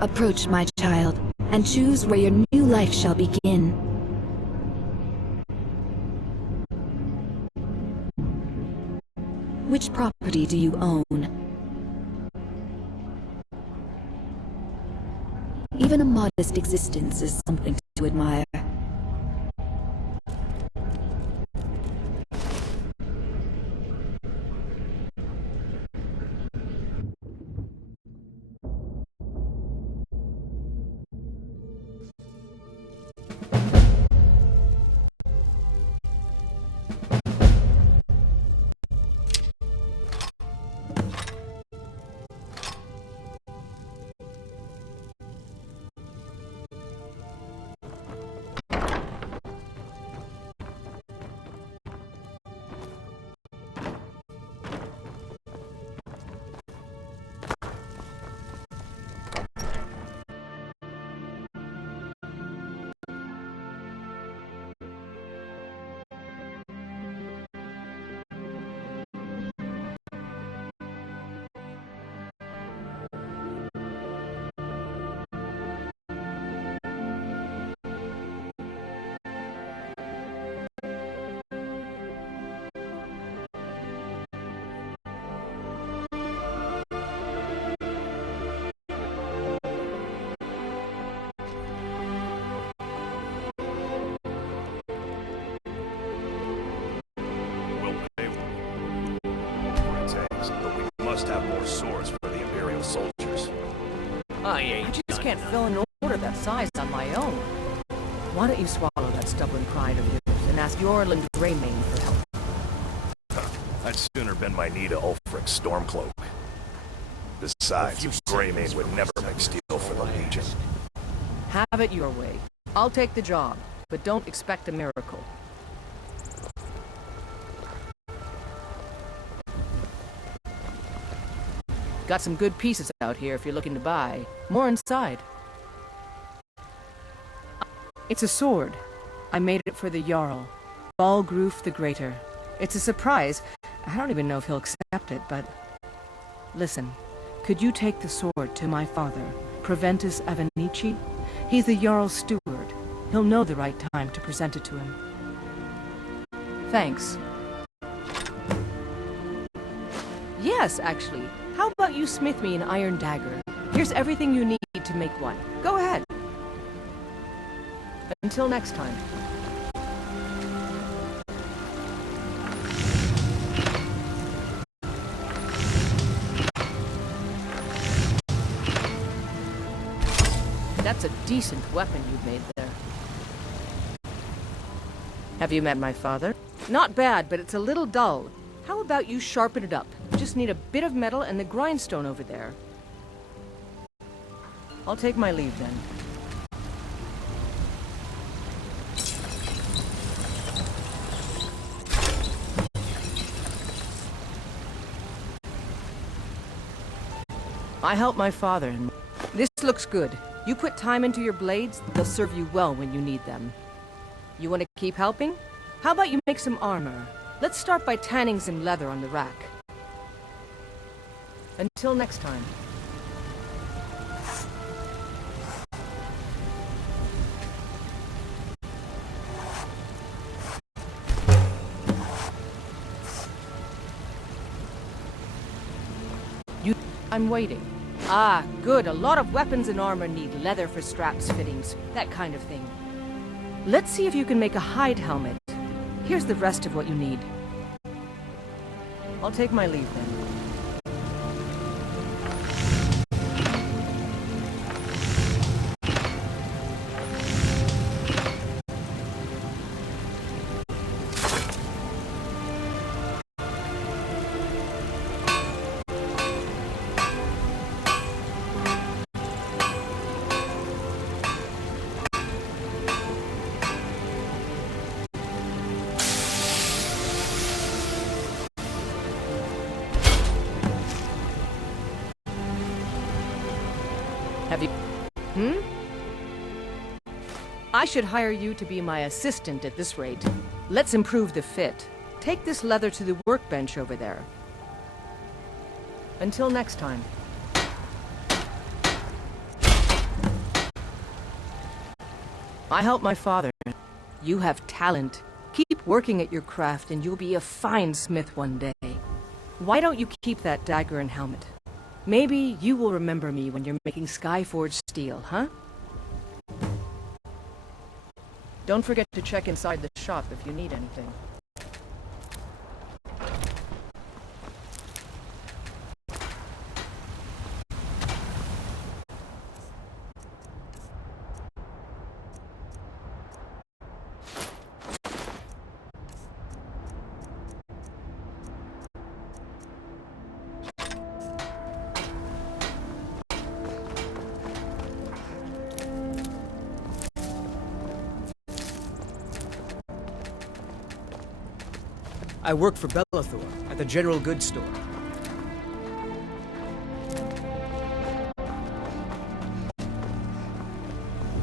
Approach, my child, and choose where your new life shall begin. Which property do you own? Even a modest existence is something to admire. Must have more swords for the Imperial soldiers. I just can't fill an order that size on my own. Why don't you swallow that stubborn pride of yours and ask Yorland Greymane for help? I'd sooner bend my knee to Ulfric's Stormcloak. Besides, Greymane would never make steel for the Legion. Have it your way. I'll take the job, but don't expect a miracle. Got some good pieces out here if you're looking to buy. More inside. It's a sword. I made it for the Jarl. Balgroof the Greater. It's a surprise. I don't even know if he'll accept it, but... Listen, could you take the sword to my father, Proventus Avenici? He's the Jarl's steward. He'll know the right time to present it to him. Thanks. Yes, actually. How about you smith me an iron dagger? Here's everything you need to make one. Go ahead. Until next time. That's a decent weapon you've made there. Have you met my father? Not bad, but it's a little dull. How about you sharpen it up? Just need a bit of metal and the grindstone over there. I'll take my leave then. I helped my father and... This looks good. You put time into your blades, they'll serve you well when you need them. You want to keep helping? How about you make some armor? Let's start by tanning some leather on the rack. Until next time. I'm waiting. Ah, good. A lot of weapons and armor need leather for straps, fittings, that kind of thing. Let's see if you can make a hide helmet. Here's the rest of what you need. I'll take my leave then. Have you... I should hire you to be my assistant at this rate. Let's improve the fit. Take this leather to the workbench over there. Until next time. I helped my father. You have talent. Keep working at your craft and you'll be a fine smith one day. Why don't you keep that dagger and helmet? Maybe you will remember me when you're making Skyforged steel, huh? Don't forget to check inside the shop if you need anything. I work for Bellathor at the general goods store.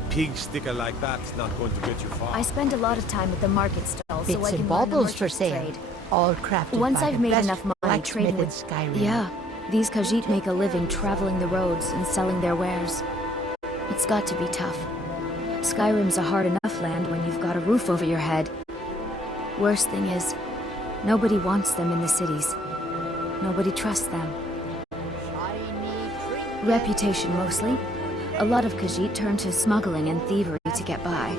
Pig sticker like that's not going to get you far. I spend a lot of time at the market stall so Bits I can and learn the baubles for merchant's sale. trade. All crafted Once by I've the made best enough money blacksmith trading in with... Skyrim. Yeah, these Khajiit make a living traveling the roads and selling their wares. It's got to be tough. Skyrim's a hard enough land when you've got a roof over your head. Worst thing is, nobody wants them in the cities. Nobody trusts them. Reputation mostly. A lot of Khajiit turn to smuggling and thievery to get by.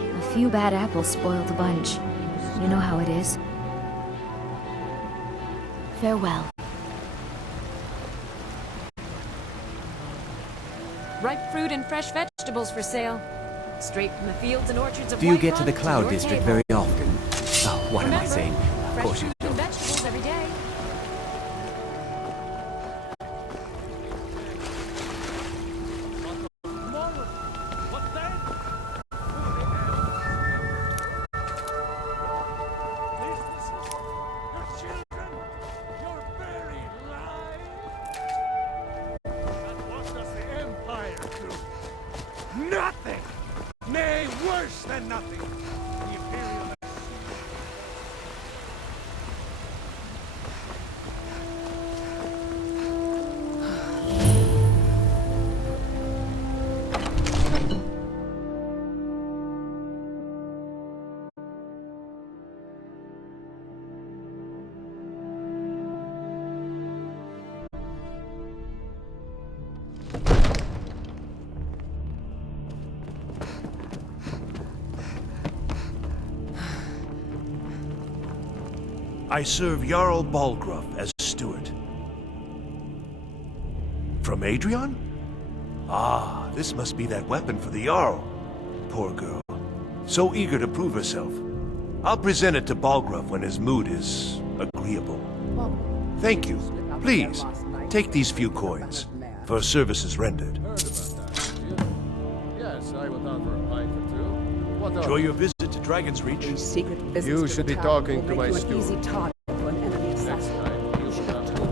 A few bad apples spoil the bunch. You know how it is. Farewell. Ripe fruit and fresh vegetables for sale. Straight from the fields and orchards of Do you Whiterun get to the Cloud your District table. very often? Oh, what am I Remember, saying? Of fresh course you fruit and vegetables every day. Nothing! Nay, worse than nothing! The Imperial... I serve Jarl Balgruuf as steward. From Adrian? Ah, this must be that weapon for the Jarl. Poor girl. So eager to prove herself. I'll present it to Balgruuf when his mood is agreeable. Thank you. Please, take these few coins for services rendered. Yes, I went out for a pint or two. What Enjoy your visit to Dragon's Reach. You should be talking to my steward. Easy target for an enemy Next assassin. time, you should have to.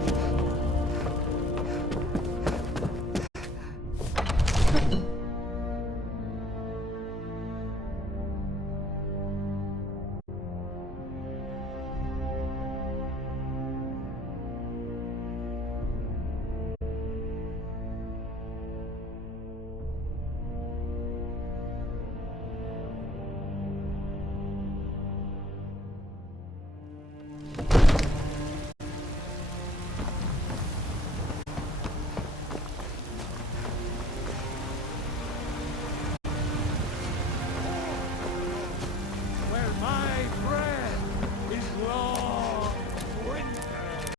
Where my bread is long winter.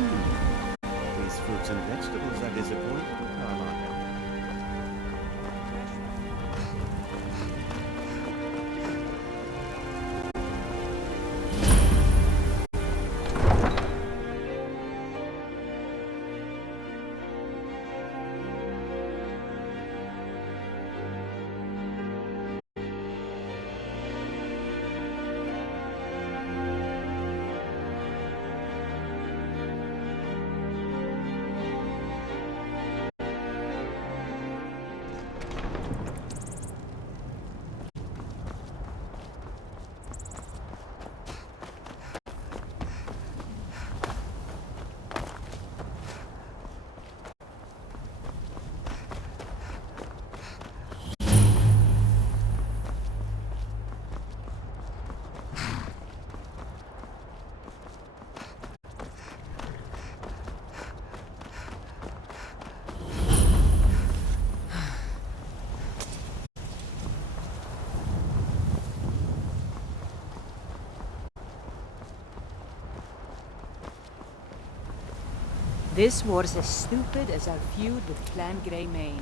These fruits and vegetables are disappointing, Carlotta. This war's as stupid as our feud with Clan Greymane.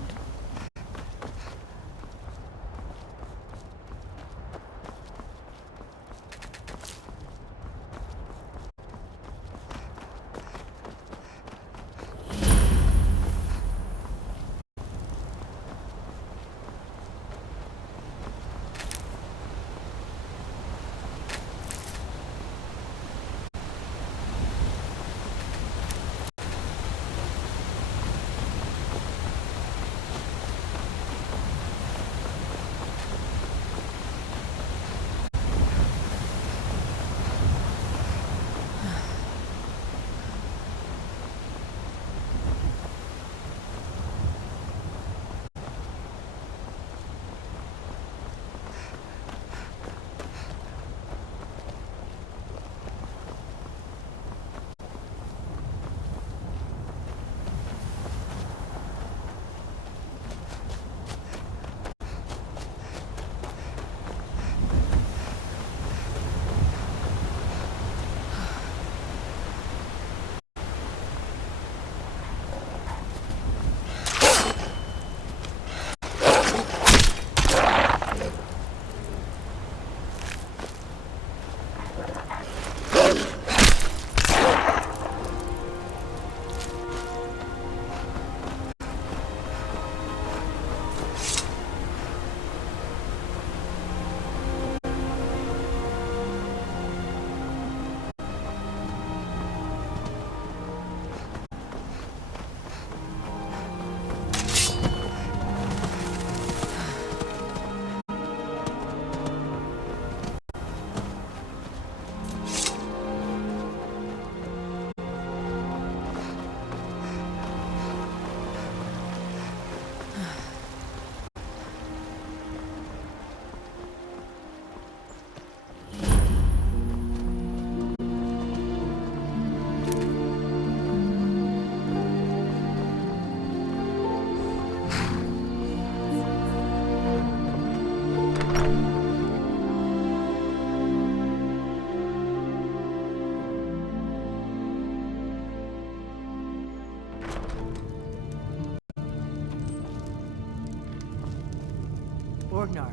Orgnar.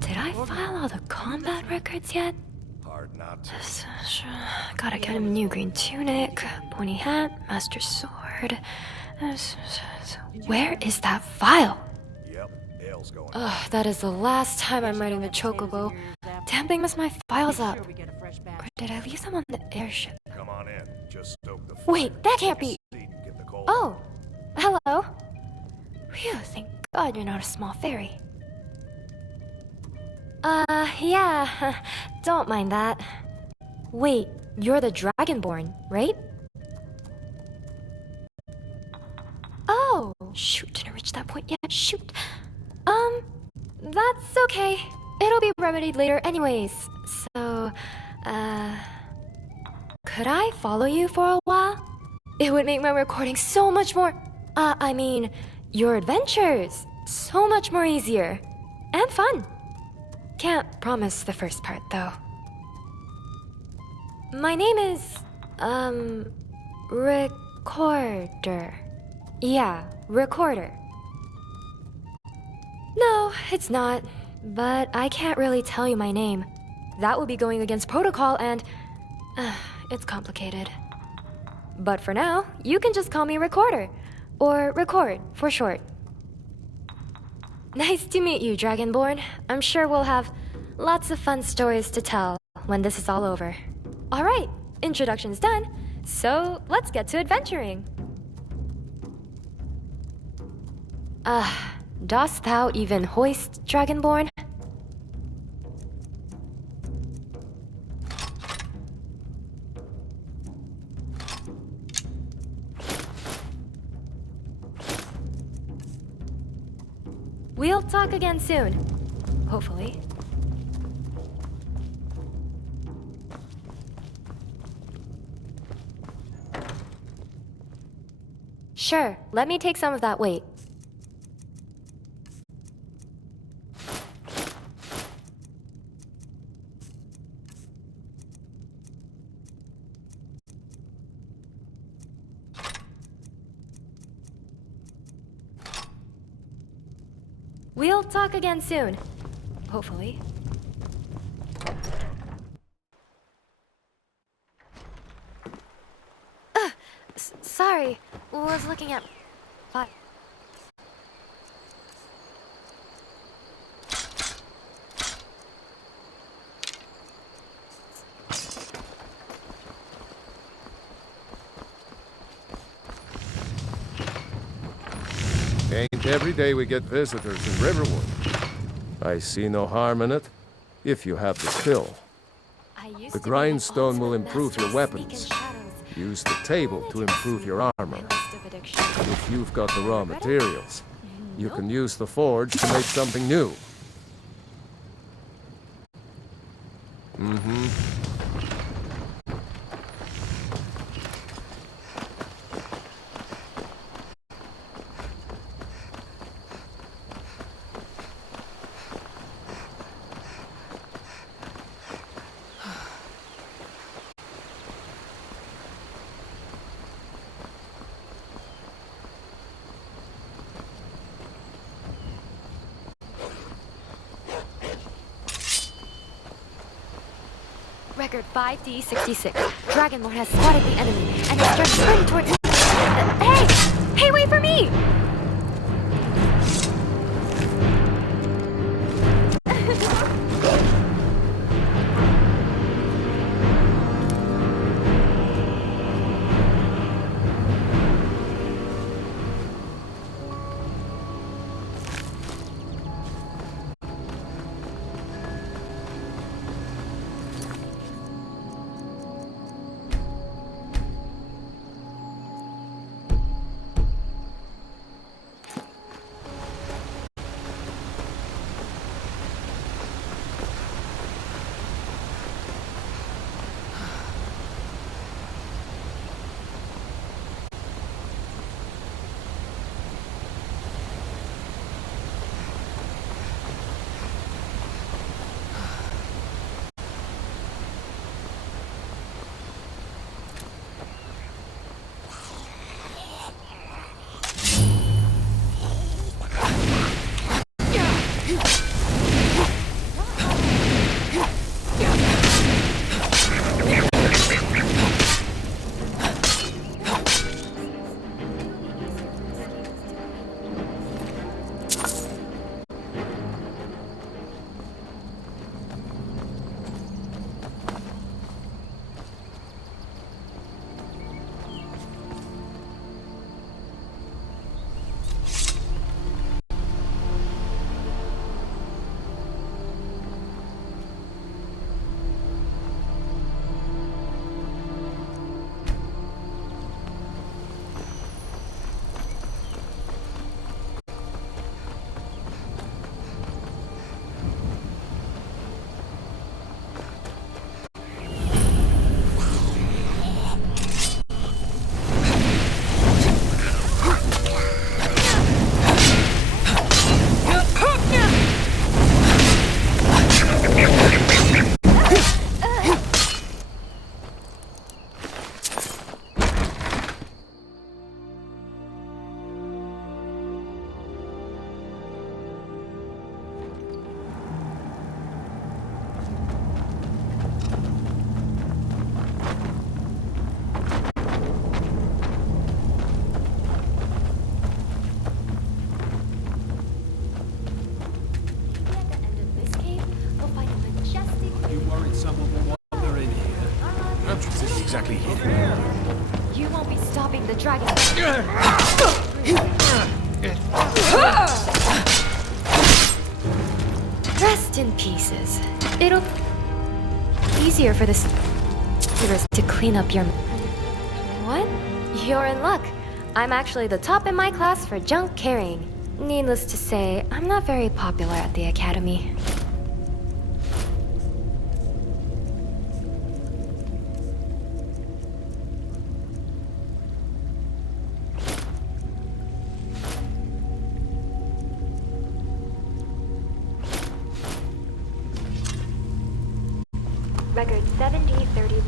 Did I file all the combat records yet? Hard not to. Gotta get him a new green tunic, pointy hat, master sword. Where is that file? Yep, Ale's going. Ugh, that is the last time I'm riding the chocobo. Damn thing messed my files up. Or did I leave them on the airship? Come on in. Just stoke the fire. Wait, that can't be. Get the coal. Oh, hello. Phew, thank God you're not a small fairy. Yeah, don't mind that. Wait, you're the Dragonborn, right? Oh, shoot, didn't reach that point yet, shoot. That's okay. It'll be remedied later anyways. So, could I follow you for a while? It would make my recording so much more, your adventures so much more easier. And fun. Can't promise the first part, though. My name is, Recorder. Yeah, Recorder. No, it's not. But I can't really tell you my name. That would be going against protocol and... it's complicated. But for now, you can just call me Recorder. Or Record, for short. Nice to meet you, Dragonborn. I'm sure we'll have lots of fun stories to tell when this is all over. Alright, introduction's done, so let's get to adventuring. Dost thou even hoist, Dragonborn? We'll talk again soon. Hopefully. Sure, let me take some of that weight. We'll talk again soon. Hopefully. Sorry, was looking at... Bye. Ain't every day we get visitors in Riverwood. I see no harm in it, if you have the skill. The grindstone will improve your weapons. Use the table to improve your armor. And if you've got the raw materials, you can use the forge to make something new. Mm-hmm. Record 5D66. Dragonborn has spotted the enemy and is just sprinting towards... Hey! Hey, wait for me! Exactly here. You won't be stopping the dragon. Rest in pieces. It'll be easier for the stealers to clean up your... What? You're in luck. I'm actually the top in my class for junk carrying. Needless to say, I'm not very popular at the academy. Record 7030.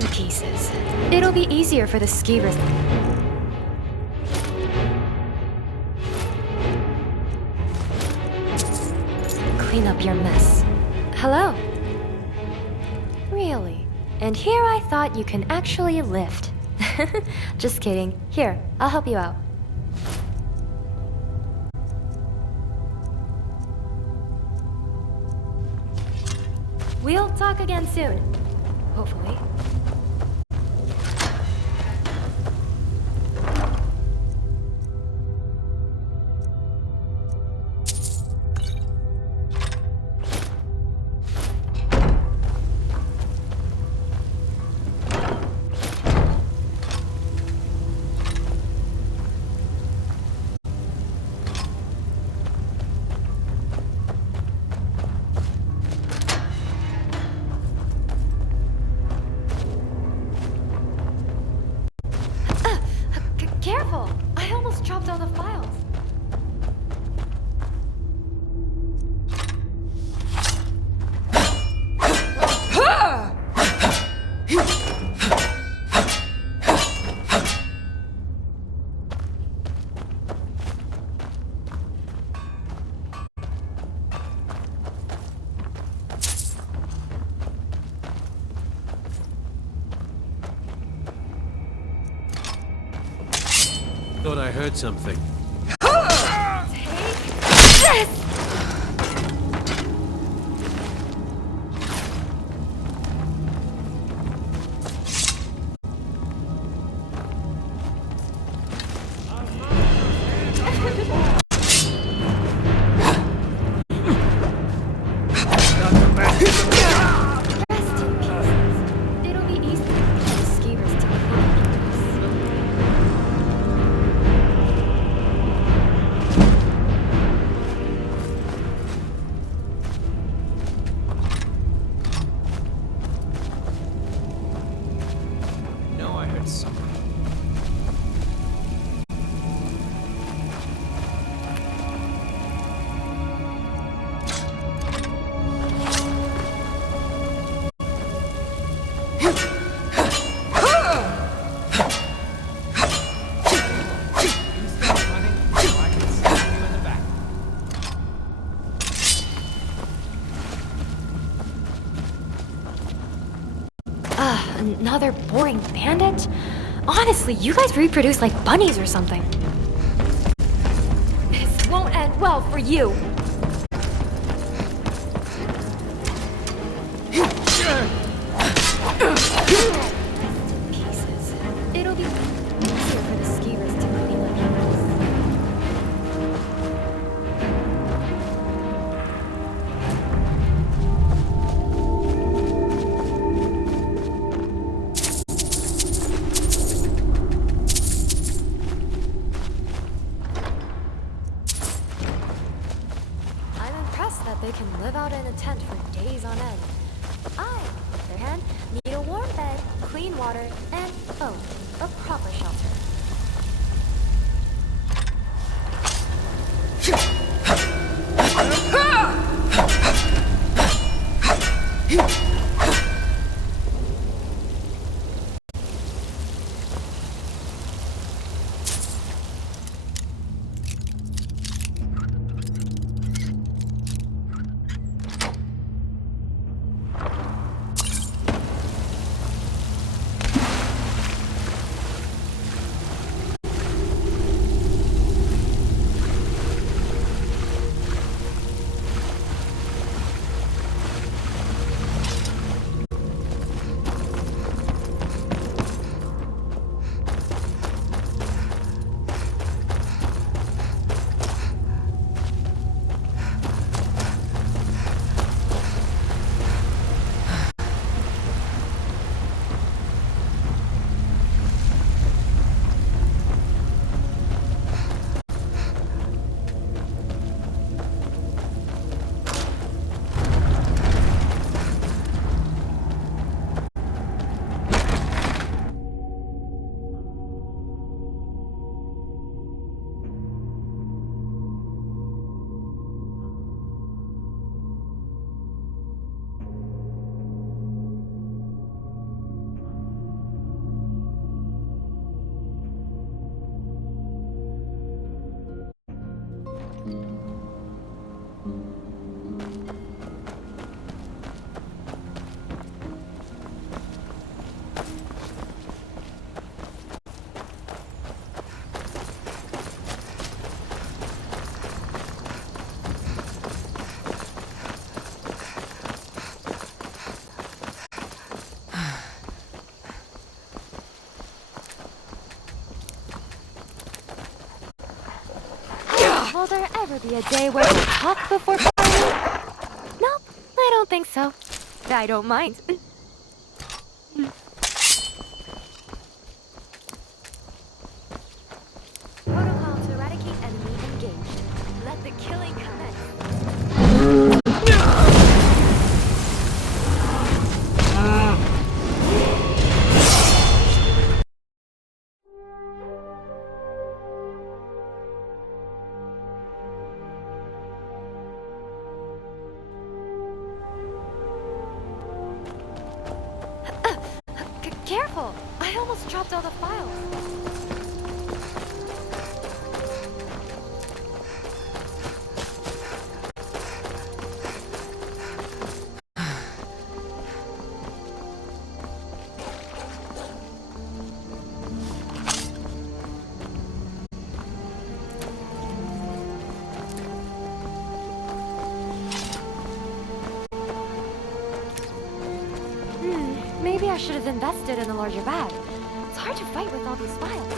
in pieces. It'll be easier for the skeevers. Clean up your mess. Hello? Really? And here I thought you can actually lift. Just kidding. Here, I'll help you out. We'll talk again soon. Hopefully. Careful! I almost dropped all the files. Thought I heard something. Take this! Another boring bandit? Honestly, you guys reproduce like bunnies or something. This won't end well for you. Pieces. It'll be easier for the skiers to clean up your mess. They can live out in a tent for days on end. I, on the other hand, need a warm bed, clean water, and, oh, a proper shelter. Will there ever be a day where we talk before fighting? Nope, I don't think so. I don't mind. Protocol to eradicate enemy engaged. Let the killing commence. Careful! I almost dropped all the files. Maybe I should have invested in a larger bag. It's hard to fight with all these files.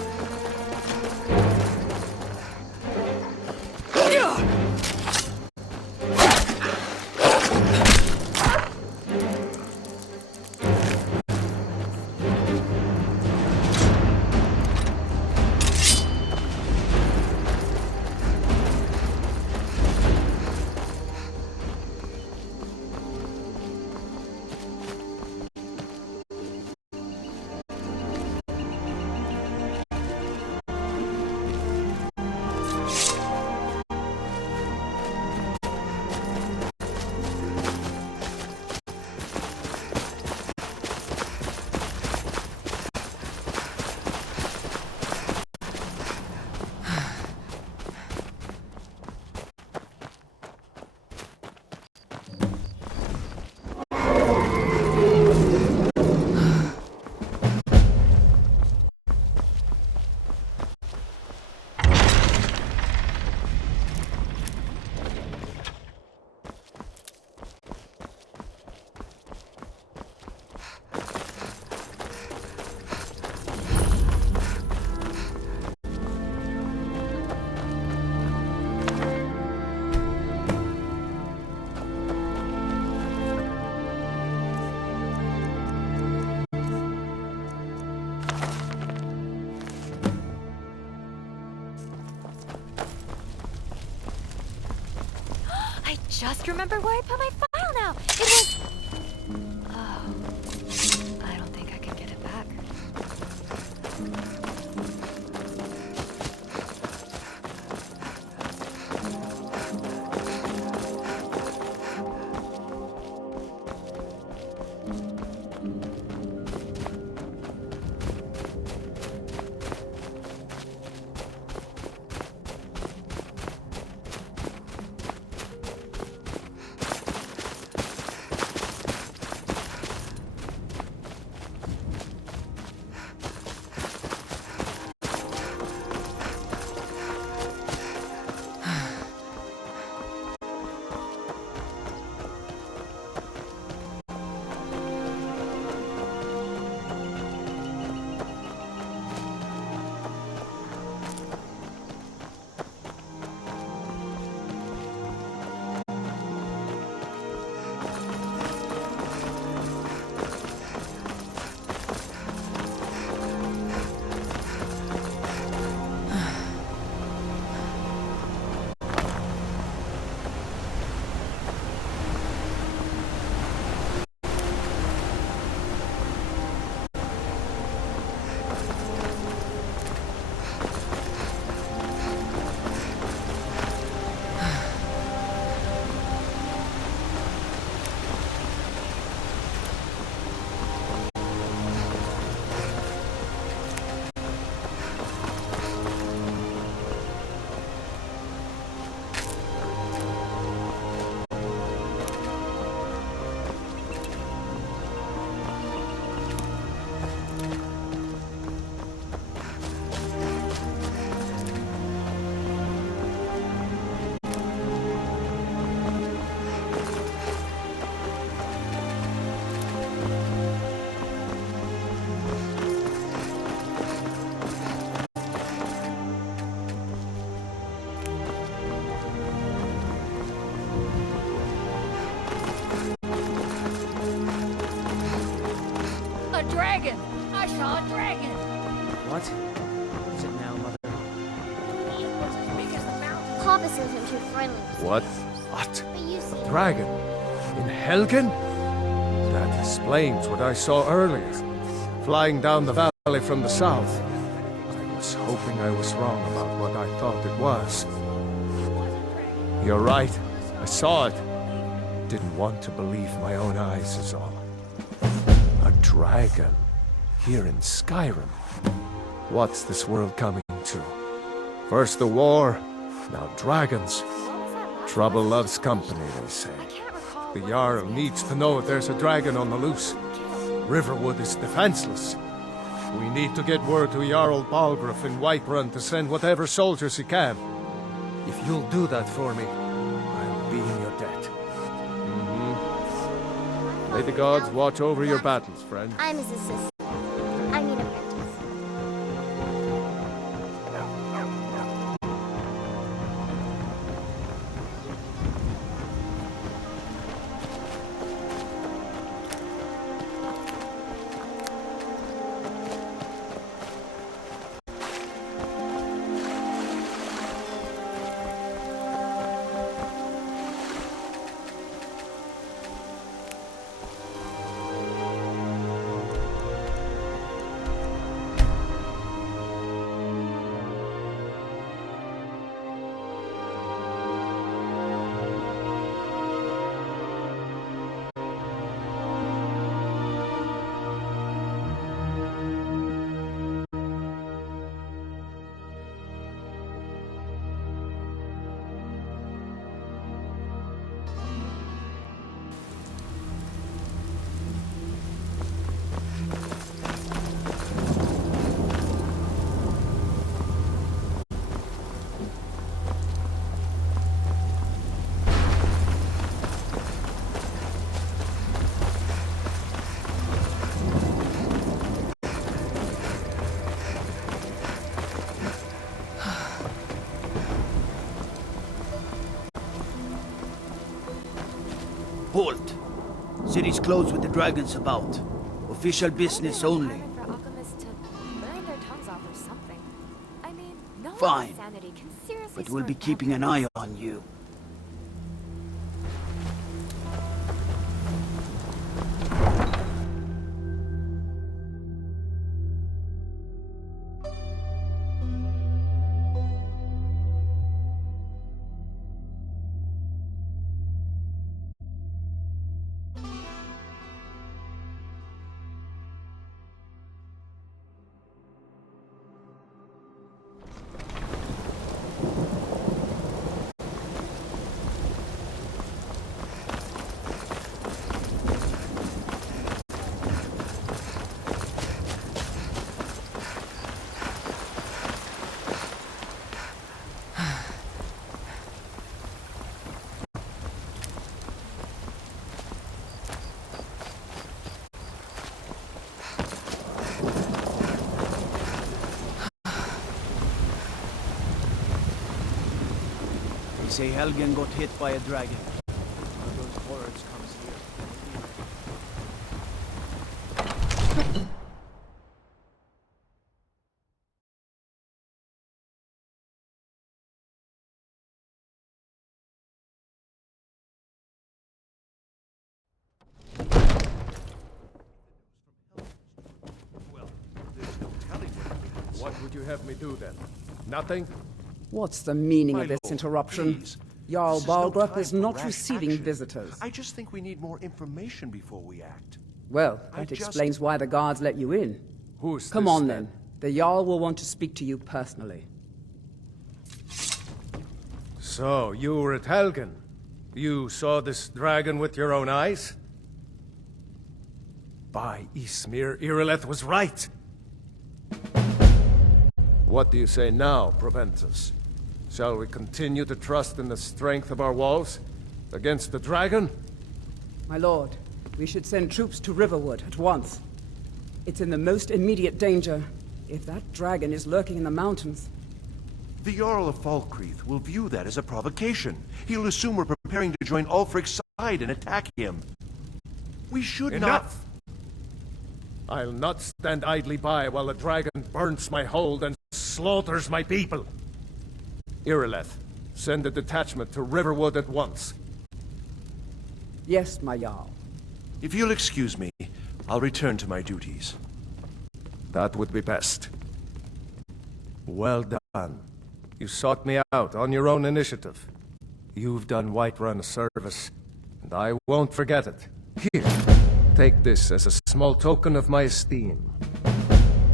Just remember where I put my file now. It was... Oh. I don't think I can get it back. a dragon! I saw a dragon! What? What is it now, Mother? He was as big as the mountain. Papa says I'm too friendly. What? What? But you see, Dragon? In Helgen? That explains what I saw earlier. Flying down the valley from the south. I was hoping I was wrong about what I thought it was. You're right. I saw it. Didn't want to believe my own eyes is all. A dragon. Here in Skyrim. What's this world coming to? First the war, now dragons. Trouble loves company, they say. The Jarl needs to know if there's a dragon on the loose. Riverwood is defenseless. We need to get word to Jarl Balgruuf in Whiterun to send whatever soldiers he can. If you'll do that for me, I'll be in your debt. May the gods watch over your battles, friend. I'm his assistant. I mean apprentice. Halt! City's closed with the dragons about. Official business only. For alchemists to burn their tongues off or something. I mean, no Fine. sanity can seriously But we'll be scorn keeping an eye on you. They say Helgen got hit by a dragon. One of those horrors comes here. What would you have me do then? Nothing? What's the meaning My of this lord, interruption? please. Jarl This is no Balgruuf time is for not rash receiving action. visitors. I just think we need more information before we act. Well, I that just- explains why the guards let you in. Who's Come this, on then. The Jarl will want to speak to you personally. So, you were at Helgen. You saw this dragon with your own eyes? By Ysmir, Irileth was right! What do you say now, Proventus? Shall we continue to trust in the strength of our walls? Against the dragon? My lord, we should send troops to Riverwood at once. It's in the most immediate danger. If that dragon is lurking in the mountains... The Jarl of Falkreath will view that as a provocation. He'll assume we're preparing to join Ulfric's side and attack him. We should not... Enough! I'll not stand idly by while the dragon burns my hold and slaughters my people. Irileth, send a detachment to Riverwood at once. Yes, my Jarl. If you'll excuse me, I'll return to my duties. That would be best. Well done. You sought me out on your own initiative. You've done Whiterun a service, and I won't forget it. Here, take this as a small token of my esteem.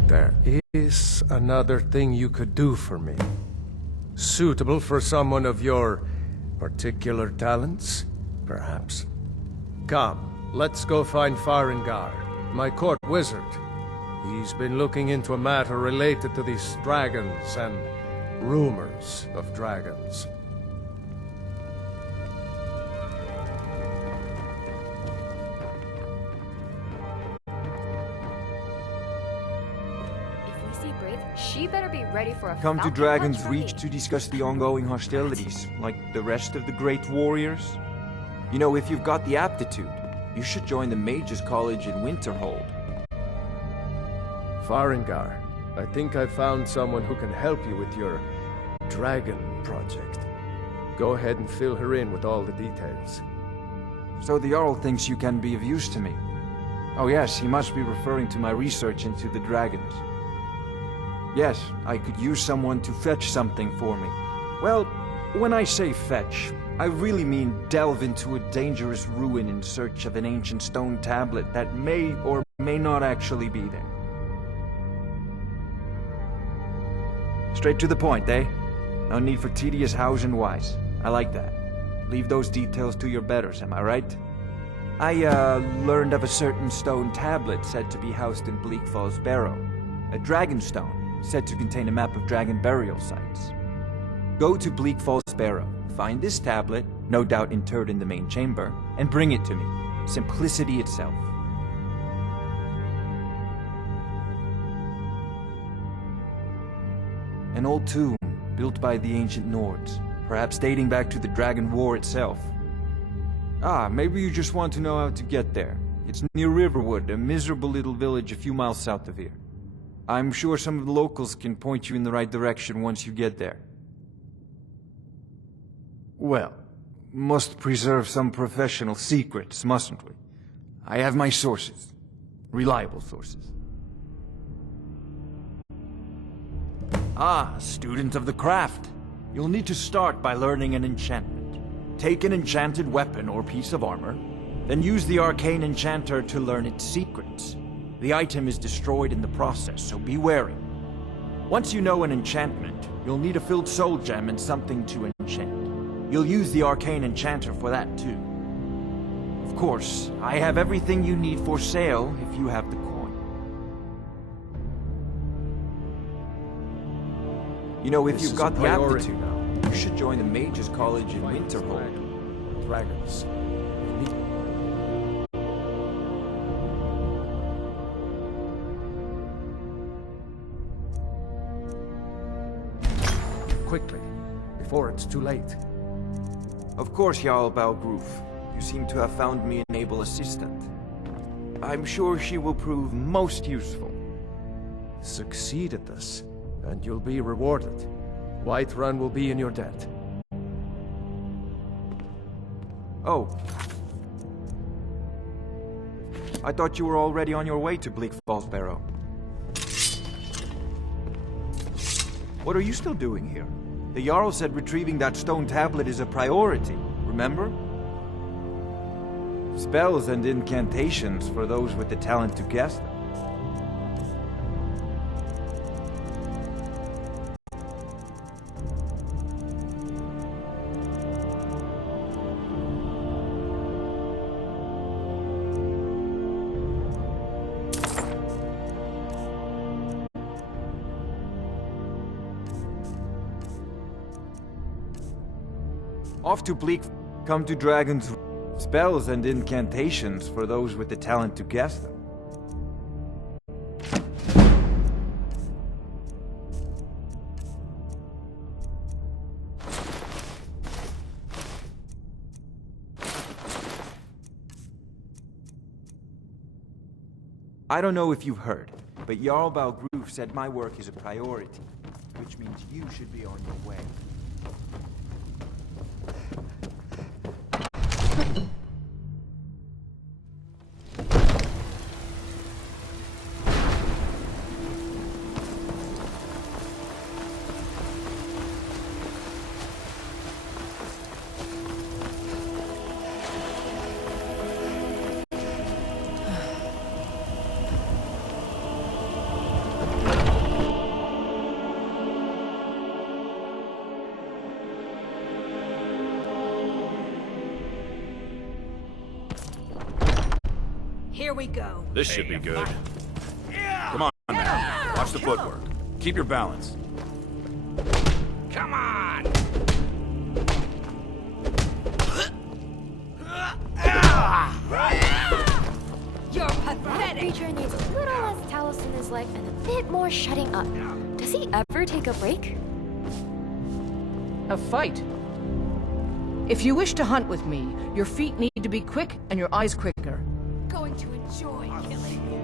There is another thing you could do for me. Suitable for someone of your particular talents, perhaps. Come, let's go find Farengar, my court wizard. He's been looking into a matter related to these dragons and rumors of dragons. She better be ready for a Come to falcon Dragon's punch from Reach me. to discuss the ongoing hostilities, like the rest of the Great Warriors. You know, if you've got the aptitude, you should join the Mages College in Winterhold. Farengar, I think I've found someone who can help you with your dragon project. Go ahead and fill her in with all the details. So the Jarl thinks you can be of use to me. Oh yes, he must be referring to my research into the dragons. Yes, I could use someone to fetch something for me. Well, when I say fetch, I really mean delve into a dangerous ruin in search of an ancient stone tablet that may or may not actually be there. Straight to the point, eh? No need for tedious hows and whys. I like that. Leave those details to your betters, am I right? I, learned of a certain stone tablet said to be housed in Bleak Falls Barrow. A dragon stone, said to contain a map of dragon burial sites. Go to Bleak Falls Barrow, find this tablet, no doubt interred in the main chamber, and bring it to me. Simplicity itself. An old tomb, built by the ancient Nords, perhaps dating back to the Dragon War itself. Ah, maybe you just want to know how to get there. It's near Riverwood, a miserable little village a few miles south of here. I'm sure some of the locals can point you in the right direction once you get there. Well, must preserve some professional secrets, mustn't we? I have my sources. Reliable sources. Ah, student of the craft. You'll need to start by learning an enchantment. Take an enchanted weapon or piece of armor, then use the arcane enchanter to learn its secrets. The item is destroyed in the process, so be wary. Once you know an enchantment, you'll need a filled soul gem and something to enchant. You'll use the arcane enchanter for that too. Of course, I have everything you need for sale if you have the coin. You know, if you've got the aptitude, you should join the Mages College in Winterhold. Dragons. Quickly, before it's too late. Of course, Jarl Balgruf. You seem to have found me an able assistant. I'm sure she will prove most useful. Succeed at this, and you'll be rewarded. Whiterun will be in your debt. Oh. I thought you were already on your way to Bleak Falls Barrow. What are you still doing here? The Jarl said retrieving that stone tablet is a priority, remember? Spells and incantations for those with the talent to cast them. Off to Bleak, come to Dragon's spells and incantations for those with the talent to cast them. I don't know if you've heard, but Jarl Balgruf said my work is a priority, which means you should be on your way. Here we go. This should be good. Come on now. Watch the footwork. Keep your balance. Come on! You're pathetic! Creature needs a little less Talos in his life and a bit more shutting up. Does he ever take a break? A fight? If you wish to hunt with me, your feet need to be quick and your eyes quicker. Going to enjoy killing you.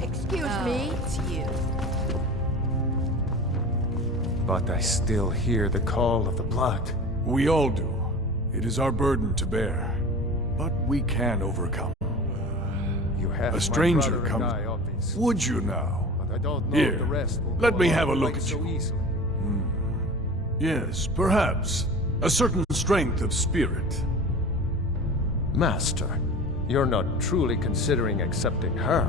Excuse me? It's you. But I still hear the call of the blood. We all do. It is our burden to bear. But we can overcome. You have A stranger my brother comes. and I, obviously. Would you now? But I don't know if Here, the rest will let go me along have a look quite at so you. easily. Yes, perhaps. A certain strength of spirit. Master, you're not truly considering accepting her.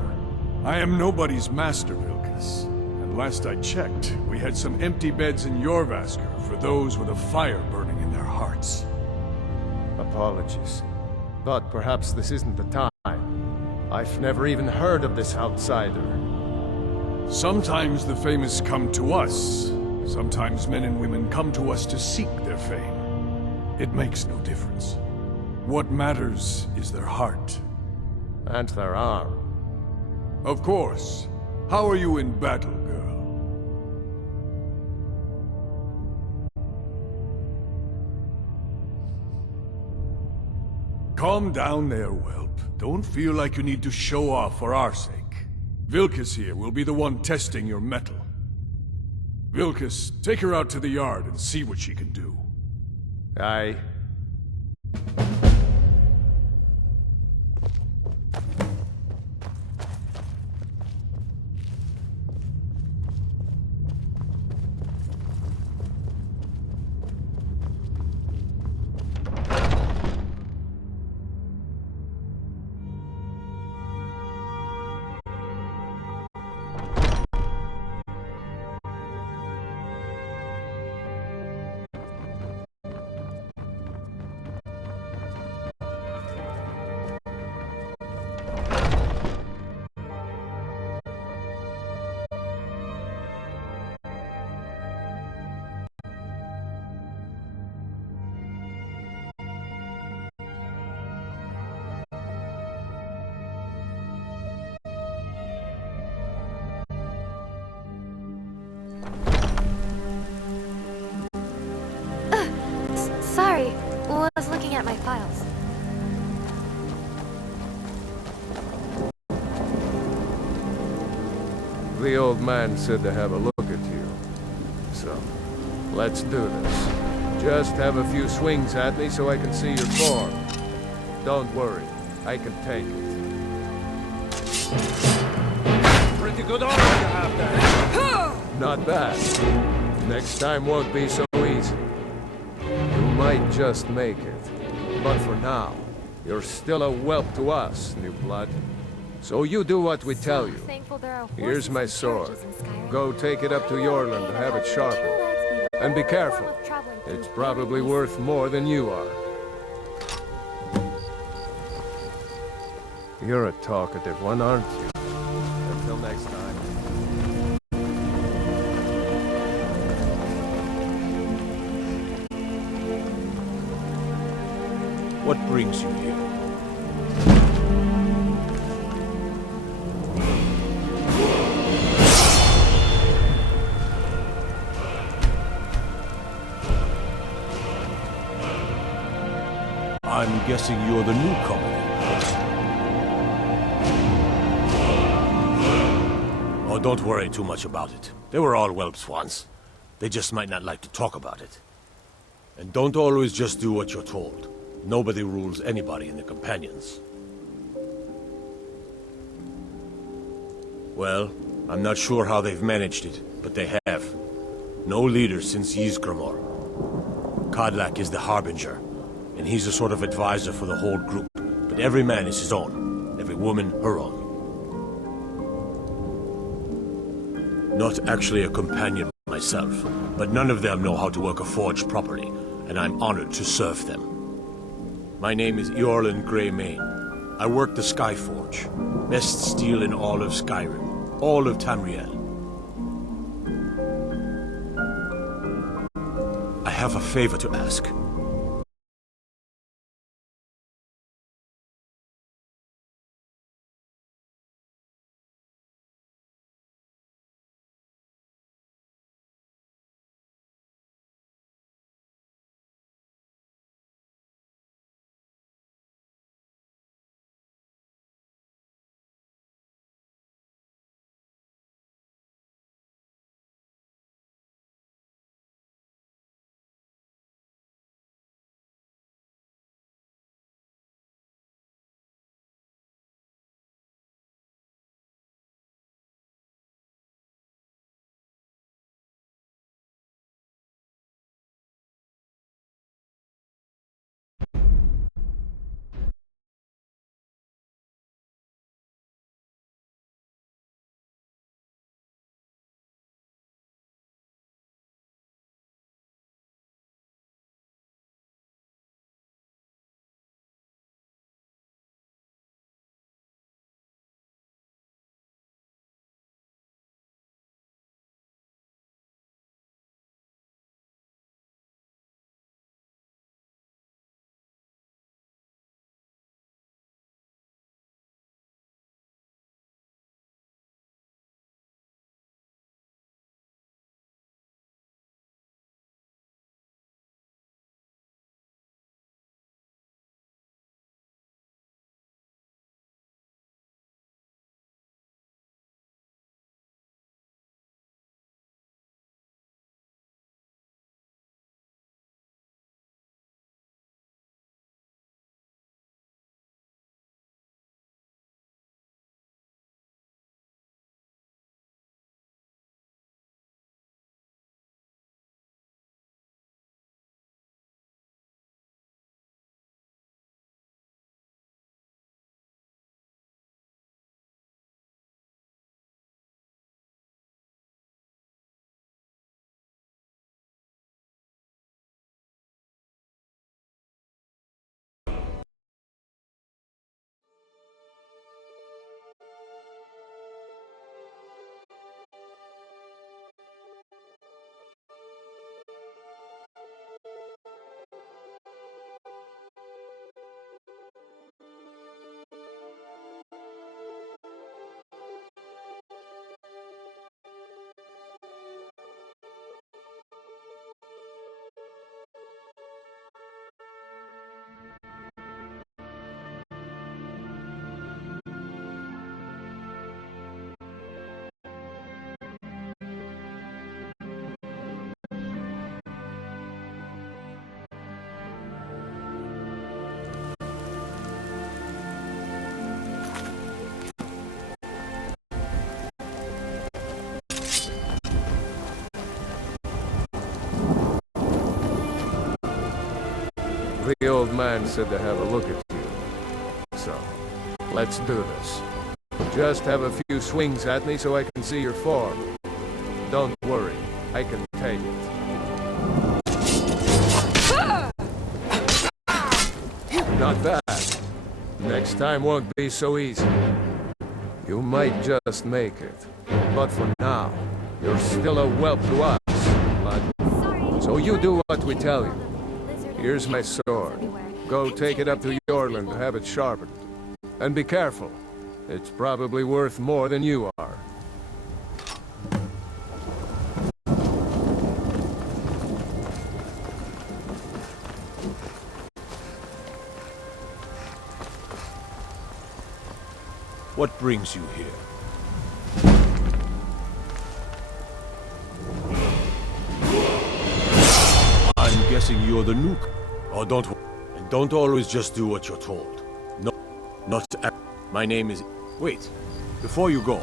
I am nobody's master, Vilkas. And last I checked, we had some empty beds in Jorvaskr for those with a fire burning in their hearts. Apologies. But perhaps this isn't the time. I've never even heard of this outsider. Sometimes the famous come to us. Sometimes men and women come to us to seek their fame. It makes no difference. What matters is their heart. And their arm. Of course. How are you in battle, girl? Calm down there, whelp. Don't feel like you need to show off for our sake. Vilkas here will be the one testing your mettle. Vilkas, take her out to the yard and see what she can do. Aye. Sorry, was looking at my files. The old man said to have a look at you. So, let's do this. Just have a few swings at me so I can see your form. Don't worry, I can take it. Pretty good arm you have there. Not bad. Next time won't be so easy. You might just make it. But for now, you're still a whelp to us, new blood. So you do what we tell you. Here's my sword. Go take it up to Yorland to have it sharpened. And be careful. It's probably worth more than you are. You're a talkative one, aren't you? Until next time. What brings you here? I'm guessing you're the newcomer. Oh, don't worry too much about it. They were all whelps once. They just might not like to talk about it. And don't always just do what you're told. Nobody rules anybody in the Companions. Well, I'm not sure how they've managed it, but they have. No leader since Ysgramor. Kodlak is the Harbinger, and he's a sort of advisor for the whole group. But every man is his own, every woman her own. Not actually a companion myself, but none of them know how to work a forge properly, and I'm honored to serve them. My name is Eorlin Greymane. I work the Skyforge. Best steel in all of Skyrim, all of Tamriel. I have a favor to ask. The old man said to have a look at you. So, let's do this. Just have a few swings at me so I can see your form. Don't worry, I can take it. Not bad. Next time won't be so easy. You might just make it. But for now, you're still a whelp to us, lad. So you do what we tell you. Here's my sword. Go take it up to Yorland to have it sharpened. And be careful. It's probably worth more than you are. What brings you here? I'm guessing you're the nuke. Oh, don't always just do what you're told. No, not. My name is. Wait, before you go,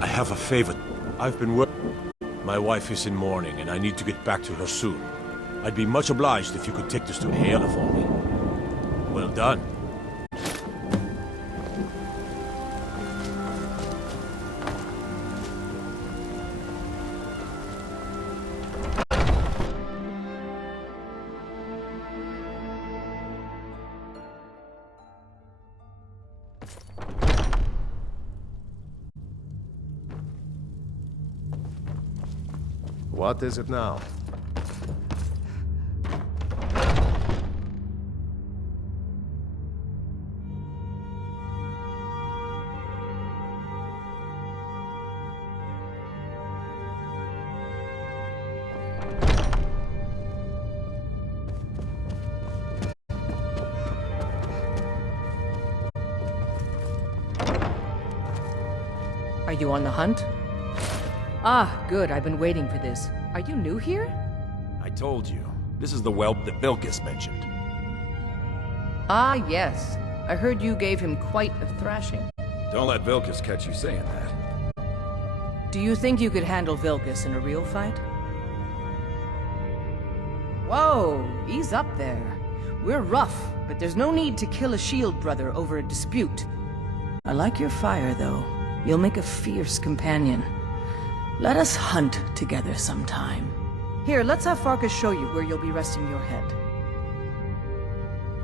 I have a favor. I've been working. My wife is in mourning, and I need to get back to her soon. I'd be much obliged if you could take this to Aela for me. Well done. What is it now? Are you on the hunt? Ah, good. I've been waiting for this. Are you new here? I told you. This is the whelp that Vilkas mentioned. Ah, yes. I heard you gave him quite a thrashing. Don't let Vilkas catch you saying that. Do you think you could handle Vilkas in a real fight? Whoa, ease up there. We're rough, but there's no need to kill a shield brother over a dispute. I like your fire, though. You'll make a fierce companion. Let us hunt together sometime. Here, let's have Farkas show you where you'll be resting your head.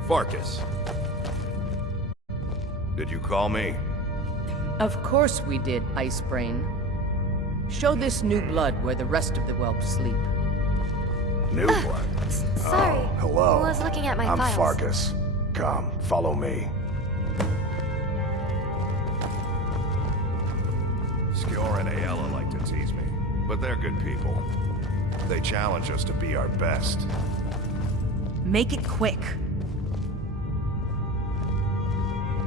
Farkas. Did you call me? Of course we did, Icebrain. Show this new blood where the rest of the whelps sleep. New blood? Sorry. Oh, hello. I was looking at my I'm files. Farkas. Come, follow me. Skjor and Aela like to tease me, but they're good people. They challenge us to be our best. Make it quick.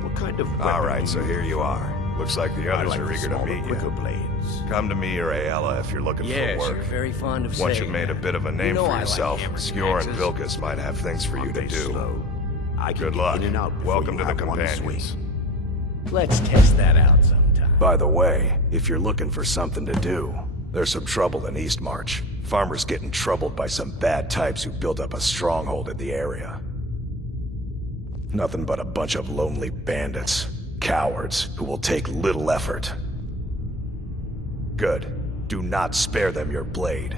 What kind of All right, so here you are. Looks like the others are eager to meet you. quicker blades. Come to me or Aela if you're looking Yes, for you're work. very fond of Once saying you've made a that. bit of a name You know for I like yourself, hammers and Skjor and axes. Vilkas might have things for you to do. Slow. I can Good get luck. in and out before Welcome you to the have one companions. swing. Let's test that out sometime. By the way, if you're looking for something to do, there's some trouble in Eastmarch. Farmers getting troubled by some bad types who built up a stronghold in the area. Nothing but a bunch of lonely bandits. Cowards who will take little effort. Good. Do not spare them your blade.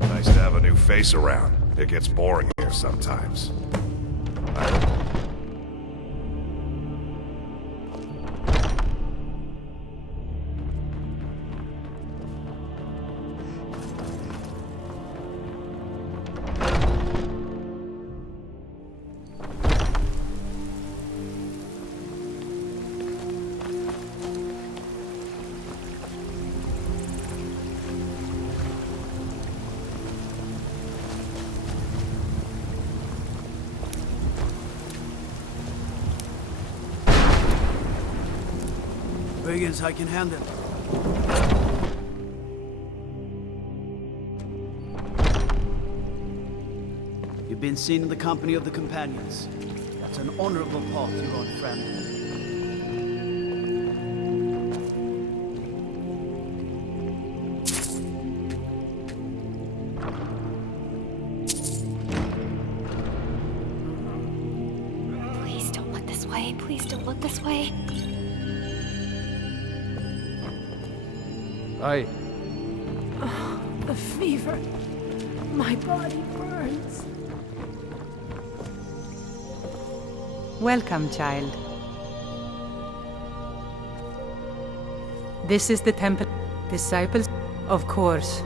Nice to have a new face around. It gets boring here sometimes. Big as I can handle. You've been seen in the company of the companions. That's an honorable path you're on, friend. Please don't look this way. Please don't look this way. Oh, the fever. My body burns. Welcome, child. This is the temple. Disciples? Of course.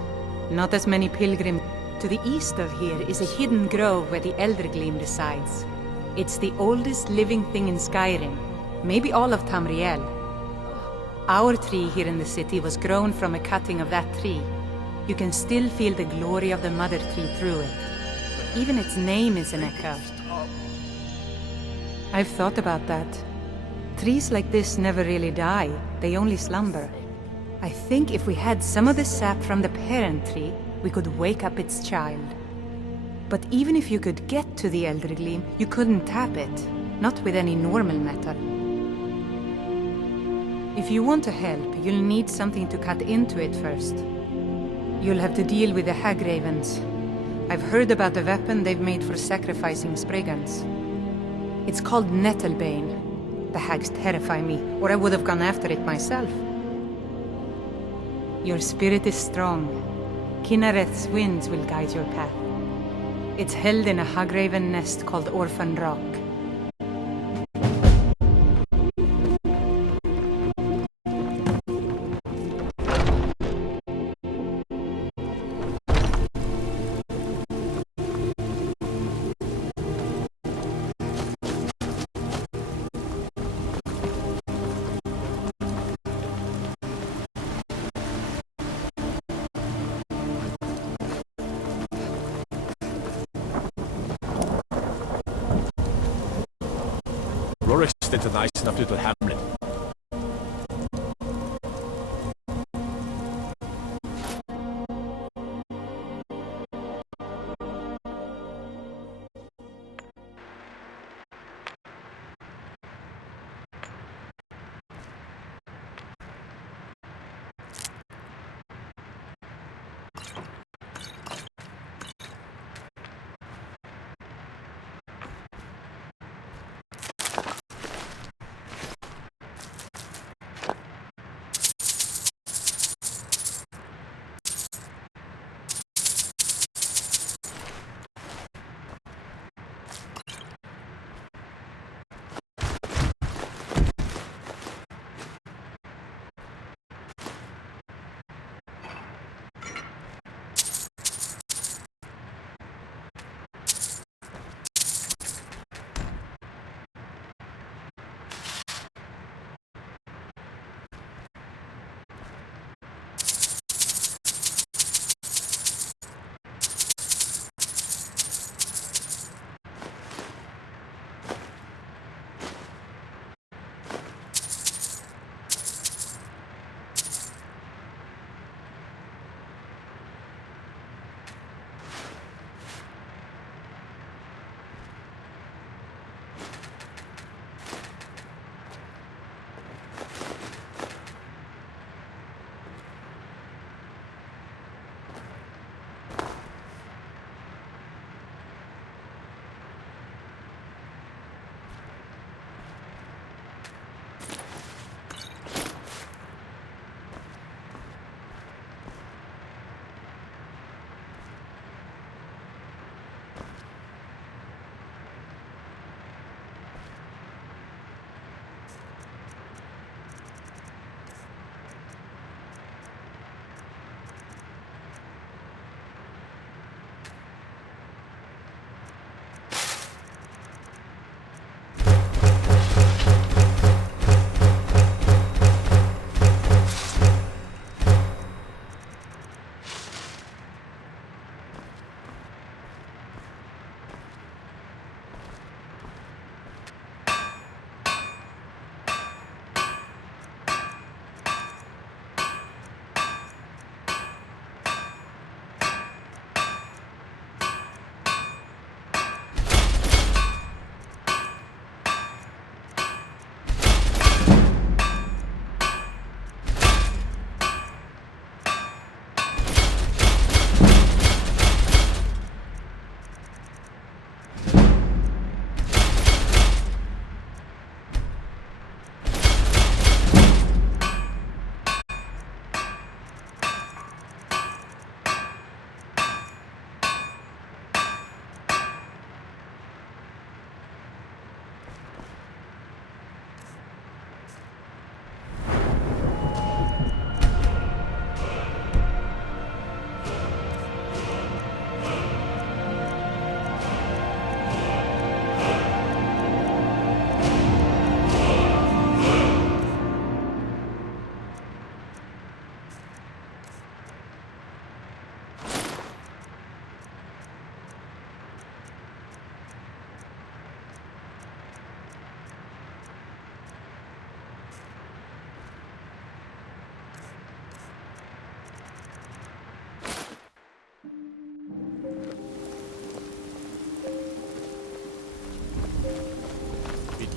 Not as many pilgrims. To the east of here is a hidden grove where the Elder Gleam resides. It's the oldest living thing in Skyrim, maybe all of Tamriel. Our tree here in the city was grown from a cutting of that tree. You can still feel the glory of the mother tree through it. Even its name is an echo. I've thought about that. Trees like this never really die, they only slumber. I think if we had some of the sap from the parent tree, we could wake up its child. But even if you could get to the Elder Gleam, you couldn't tap it, not with any normal metal. If you want to help, you'll need something to cut into it first. You'll have to deal with the Hag Ravens. I've heard about the weapon they've made for sacrificing Spriggans. It's called Nettlebane. The hags terrify me, or I would have gone after it myself. Your spirit is strong. Kinnereth's winds will guide your path. It's held in a Hagraven nest called Orphan Rock. Roriksted's a nice enough little hamlet.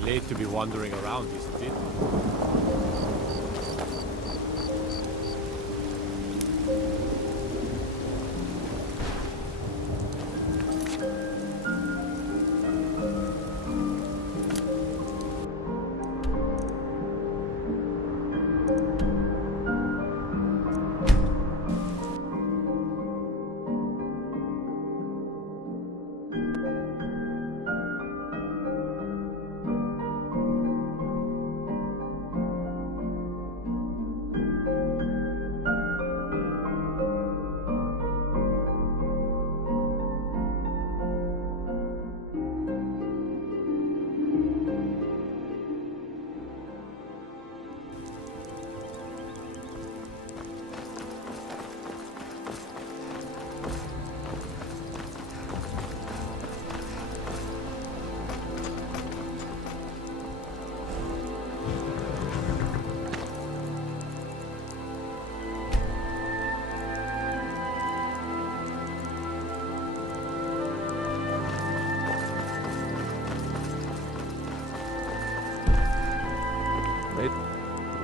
Late to be wandering around, isn't it?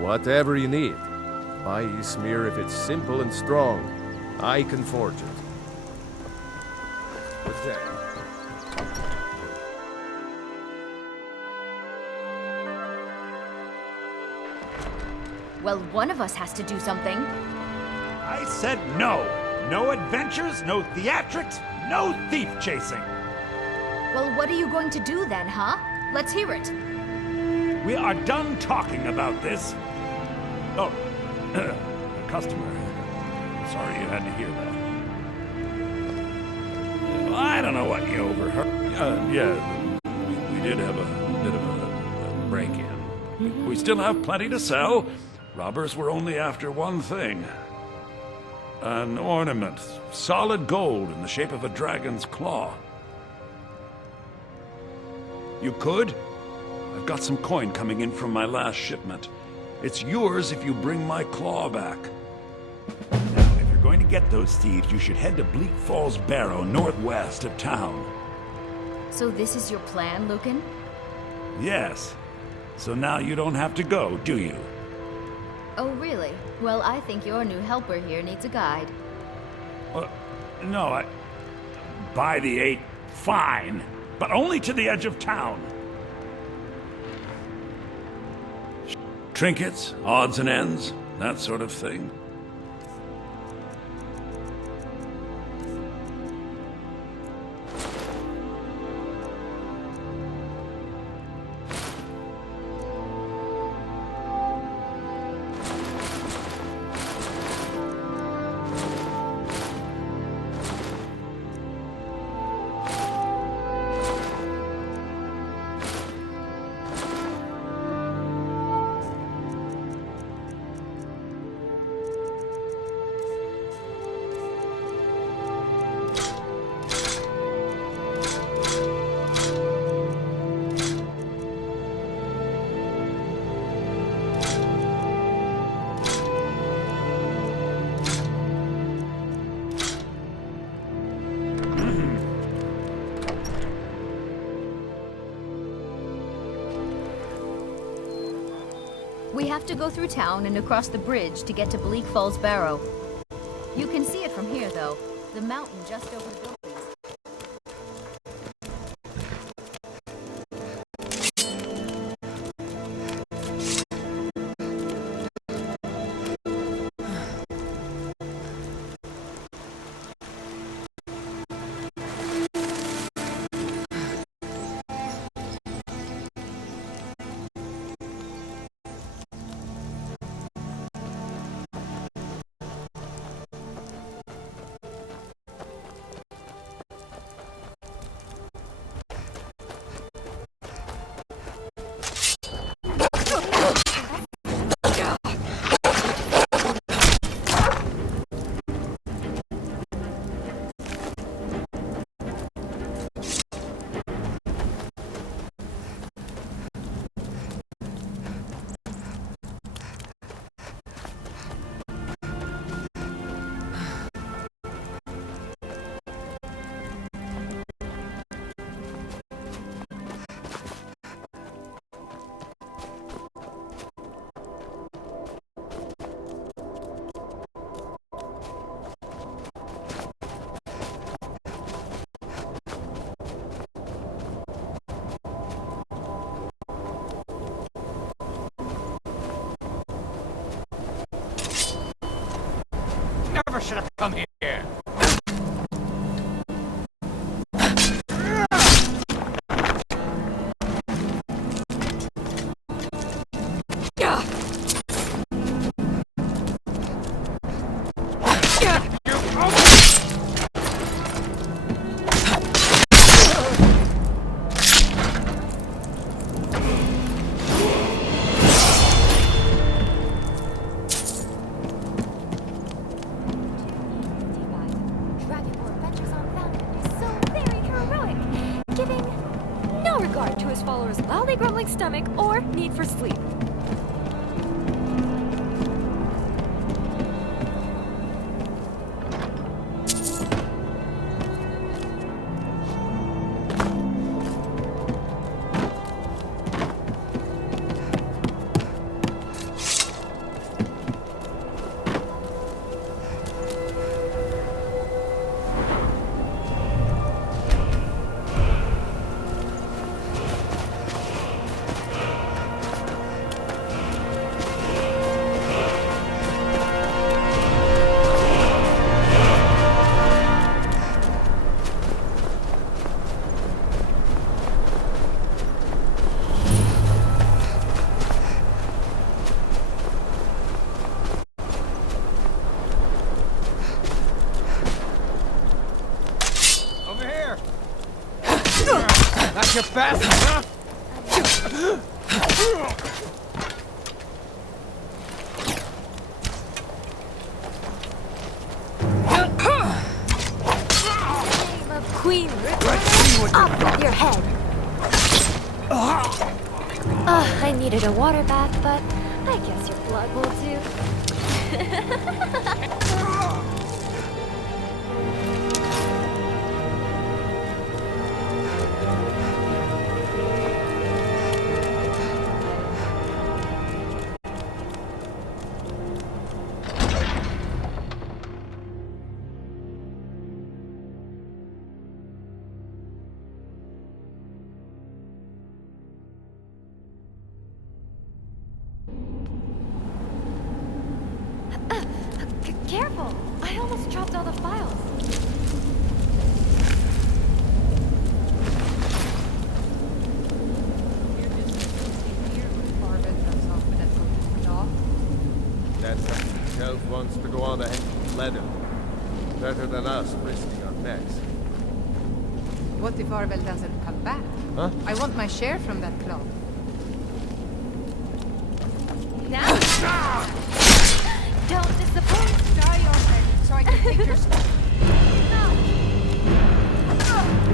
Whatever you need. Buy Ysmir if it's simple and strong. I can forge it. Good day. Well, one of us has to do something. I said no. No adventures, no theatrics, no thief chasing. Well, what are you going to do then, huh? Let's hear it. We are done talking about this. Oh, a customer. Sorry you had to hear that. Well, I don't know what you overheard. Yeah, we did have a bit of a break-in. We still have plenty to sell. Robbers were only after one thing. An ornament, solid gold in the shape of a dragon's claw. You could? I've got some coin coming in from my last shipment. It's yours if you bring my claw back. Now, if you're going to get those thieves, you should head to Bleak Falls Barrow, northwest of town. So this is your plan, Lucan? Yes. So now you don't have to go, do you? Oh, really? Well, I think your new helper here needs a guide. No, by the 8, fine. But only to the edge of town. Trinkets, odds and ends, that sort of thing. We have to go through town and across the bridge to get to Bleak Falls Barrow. You can see it from here, though. The mountain just over the buildings. never should have come here. Loudly grumbling stomach or need for sleep. That's your best, huh? Name of Queen up with your head. I needed a water bath, but I guess your blood will do. Careful! I almost dropped all the files. That elf wants to go on ahead. Let him. Better than us risking our necks. What if Arvel doesn't come back? Huh? I want my share from that cloth. Now! Don't disappoint! Die already, so I can take your stuff.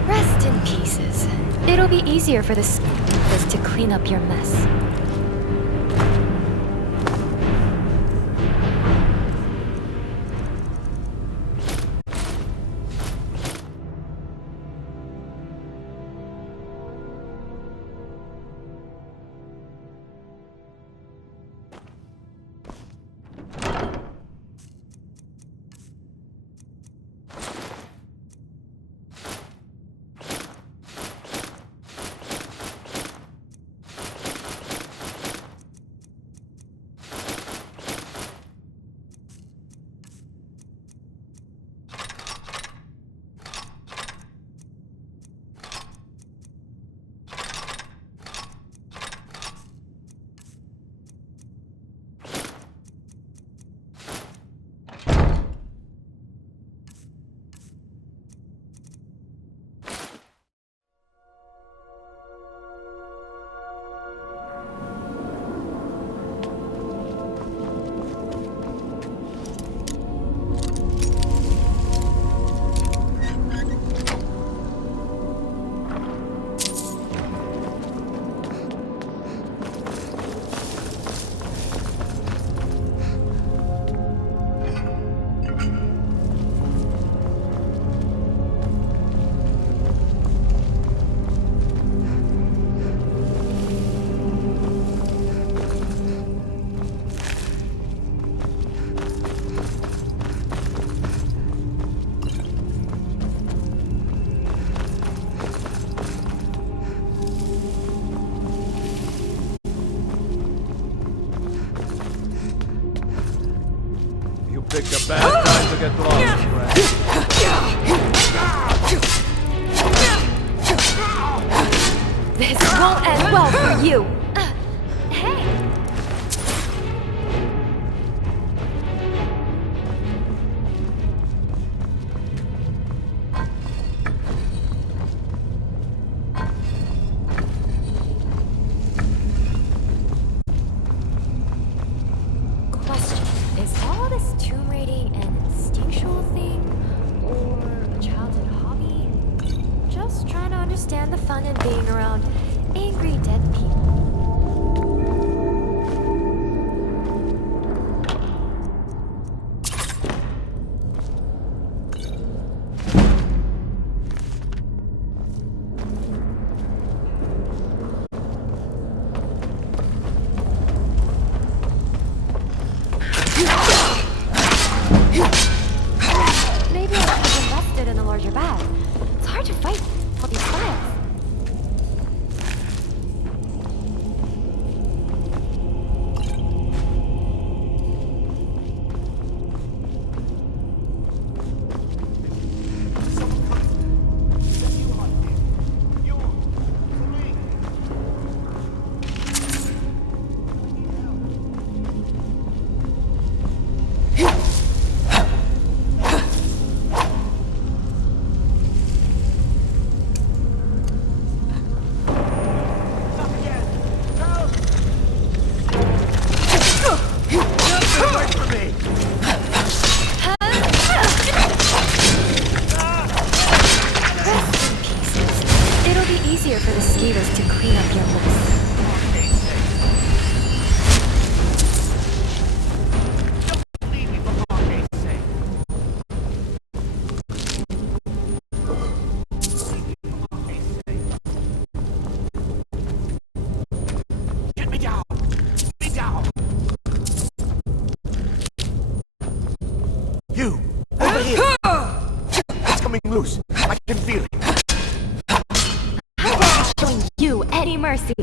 Rest in pieces. It'll be easier for the scoopers to clean up your mess. picked a bad time to get lost, friend. This won't end well for you! Hey! Question. Is all this tomb raiding an instinctual thing? Or a childhood hobby? Just trying to understand the fun in being around angry dead people. Maybe I should have invested in a larger bag. It's hard to fight all these files. It'll be easier for the skaters to clean up your mess. Get me down! Get me down! You! Over here! It's coming loose. I can feel it. I'm not showing you any mercy.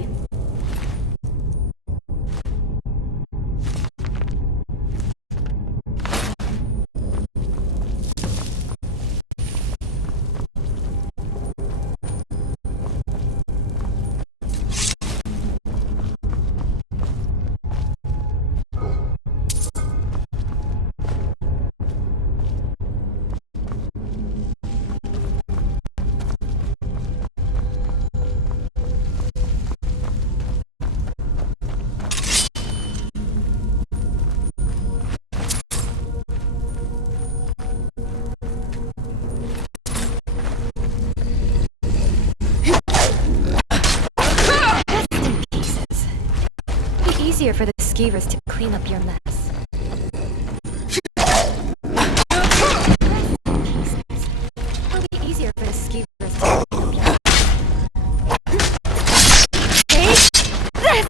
Easier for the skeevers to clean up your mess. It'll be easier for the skeevers to clean up your mess. Take this!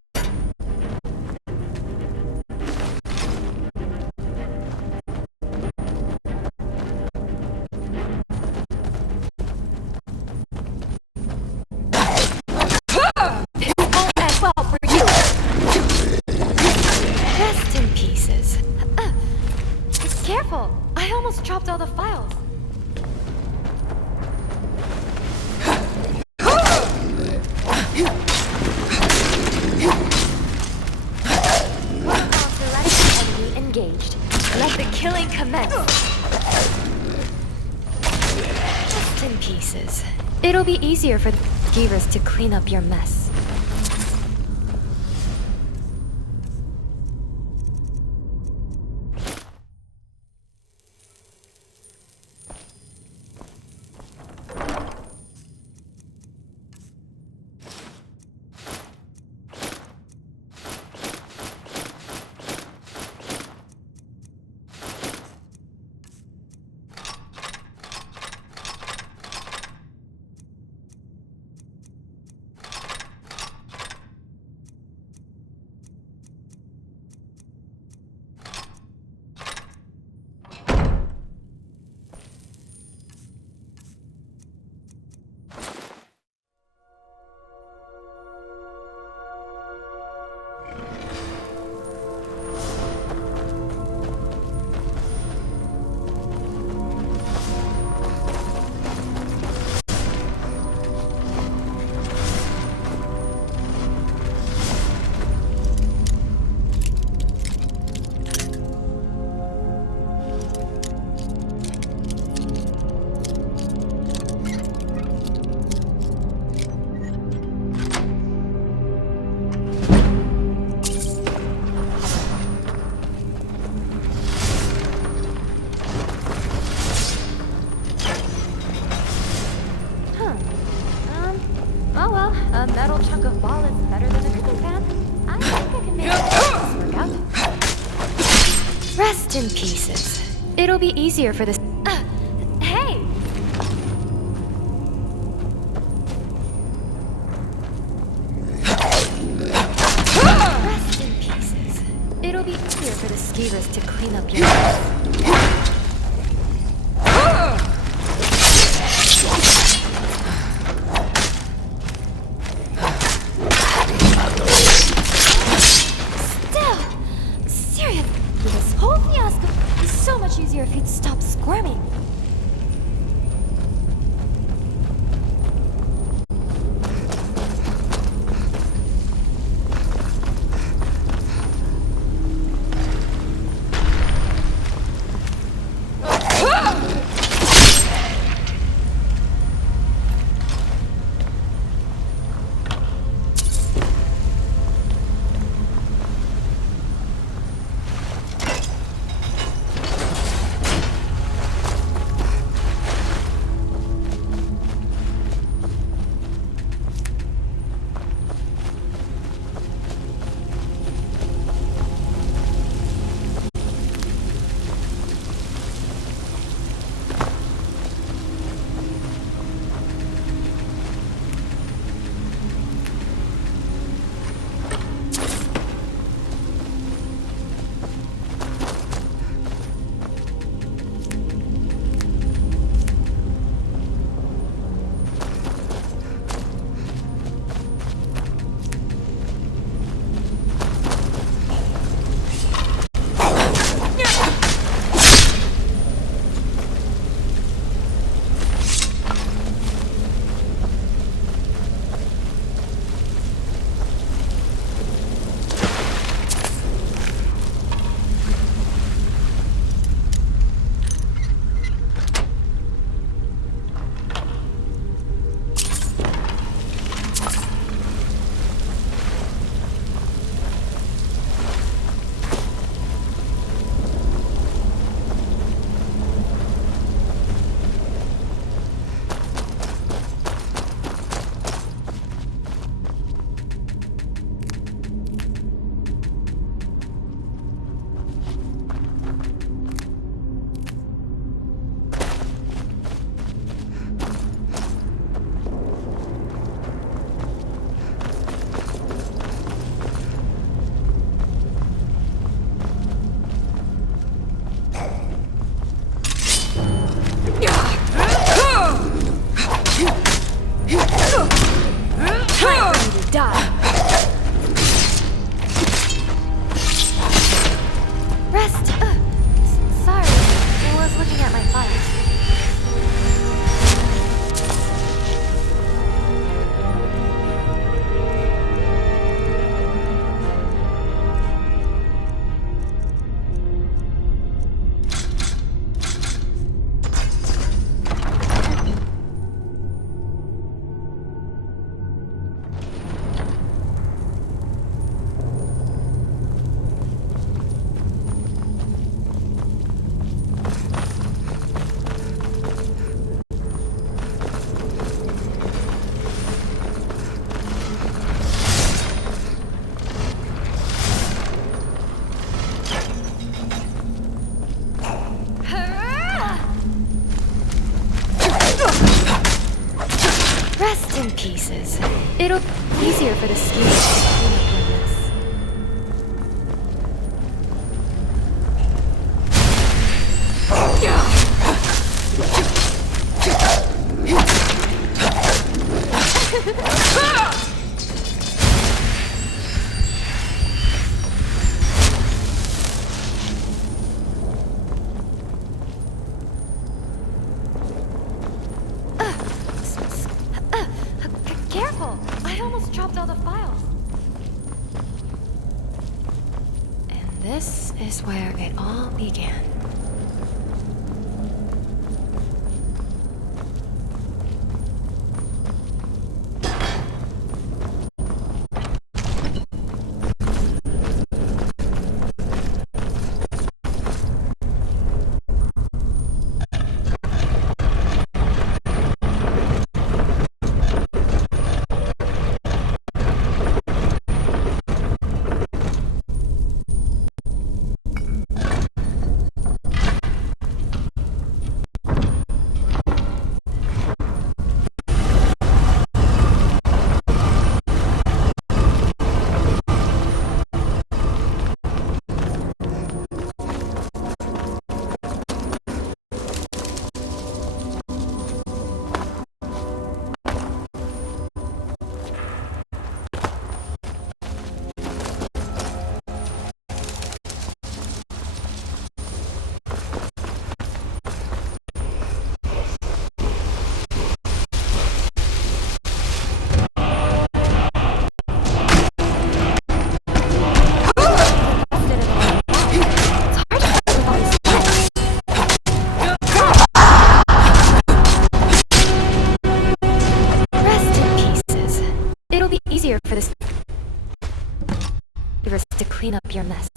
This won't end well for you! Rest in pieces. Careful! I almost dropped all the files. Enemy engaged. Let the killing commence. Rest in pieces. It'll be easier for the skeevers to clean up your mess. metal chunk of ball is better than a cooking pan, I think I can make this work out. Rest in pieces. It'll be easier for this. Hey! Rest in pieces. It'll be easier for the skeevers to clean up your mess. Easier if he'd stop squirming. In pieces. It'll be easier for the skiers to clean up your mess. Careful! I almost dropped all the files. And this is where it all began. easier for the savers to clean up your mess.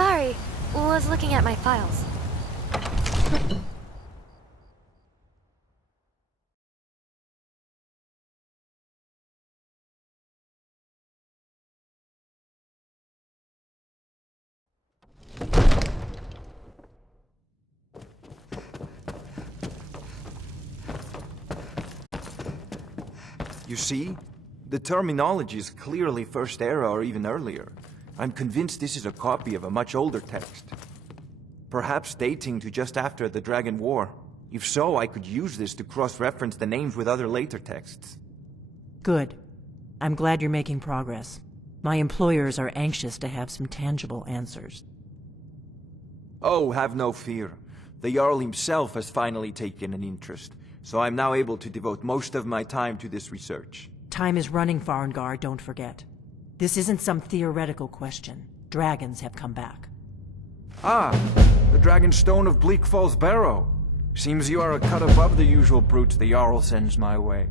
Sorry, was looking at my files. You see? The terminology is clearly First Era or even earlier. I'm convinced this is a copy of a much older text. Perhaps dating to just after the Dragon War. If so, I could use this to cross-reference the names with other later texts. Good. I'm glad you're making progress. My employers are anxious to have some tangible answers. Oh, have no fear. The Jarl himself has finally taken an interest, so I'm now able to devote most of my time to this research. Time is running, Farengar, don't forget. This isn't some theoretical question. Dragons have come back. Ah, the Dragon Stone of Bleak Falls Barrow. Seems you are a cut above the usual brutes the Jarl sends my way.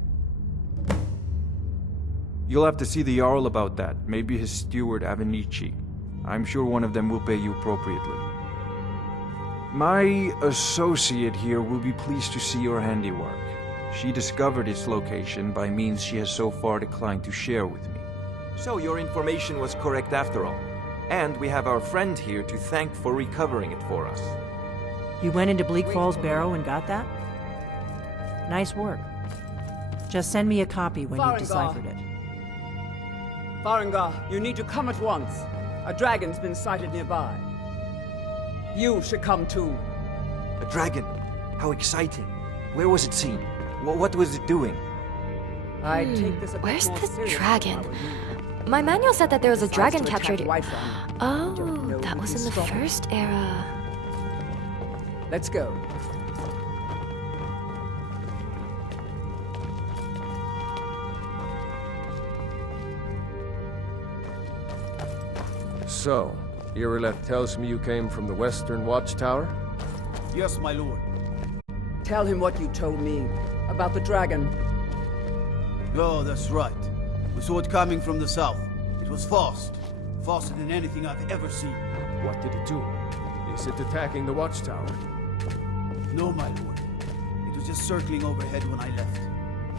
You'll have to see the Jarl about that, maybe his steward Avenici. I'm sure one of them will pay you appropriately. My associate here will be pleased to see your handiwork. She discovered its location by means she has so far declined to share with me. So your information was correct after all. And we have our friend here to thank for recovering it for us. You went into Bleak Falls Barrow and got that? Nice work. Just send me a copy when you've deciphered it. Farengar, you need to come at once. A dragon's been sighted nearby. You should come too. A dragon? How exciting. Where was it seen? What was it doing? I'd take this a bit Where's more the seriously dragon? if I were you. My manual said that there was a dragon Decides to captured. attack Whiterun. Oh, Don't know that who was can in the stop it. first era. Let's go. So, Irileth tells me you came from the Western Watchtower? Yes, my lord. Tell him what you told me about the dragon. Oh, that's right. We saw it coming from the south. It was fast. Faster than anything I've ever seen. What did it do? Is it attacking the Watchtower? No, my lord. It was just circling overhead when I left.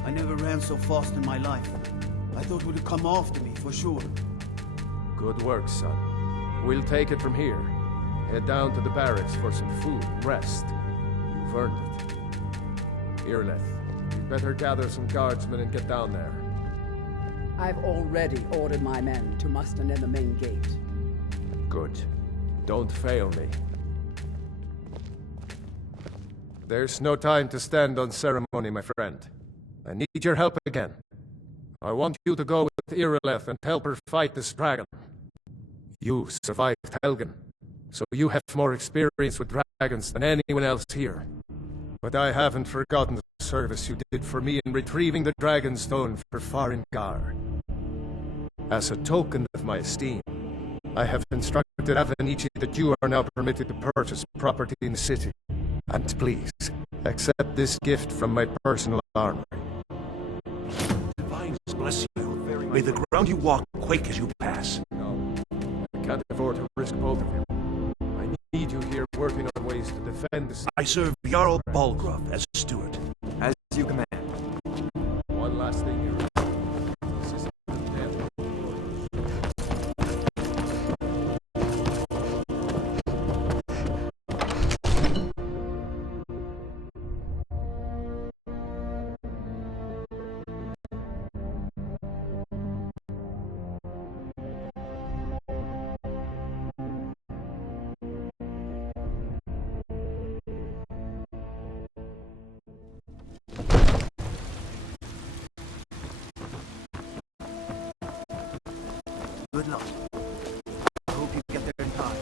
I never ran so fast in my life. I thought it would come after me, for sure. Good work, son. We'll take it from here. Head down to the barracks for some food and rest. You've earned it. Irileth, you better gather some guardsmen and get down there. I've already ordered my men to muster near the main gate. Good. Don't fail me. There's no time to stand on ceremony, my friend. I need your help again. I want you to go with Irileth and help her fight this dragon. You survived Helgen, so you have more experience with dragons than anyone else here. But I haven't forgotten the service you did for me in retrieving the Dragon Stone for Farengar. As a token of my esteem, I have instructed Avenici that you are now permitted to purchase property in the city. And please, accept this gift from my personal armor. Divines bless you. May the ground you walk quake as you pass. No, I can't afford to risk both of you. I need you here working on ways to defend the city. I serve Jarl Balgruuf as steward. As you command. One last thing here. This is death. Good luck. I hope you get there in time.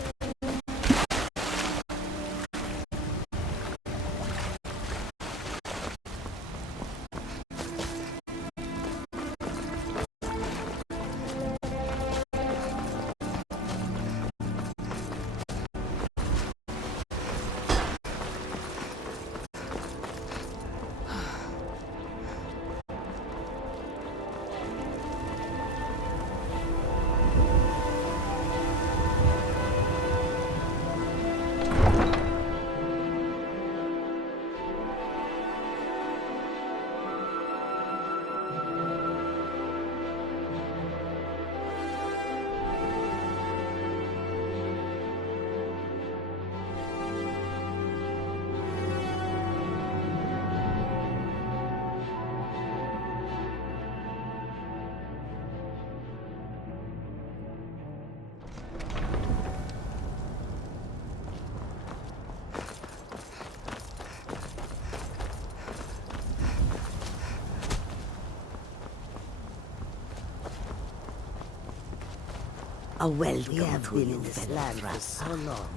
welcome we have been in this land for so long.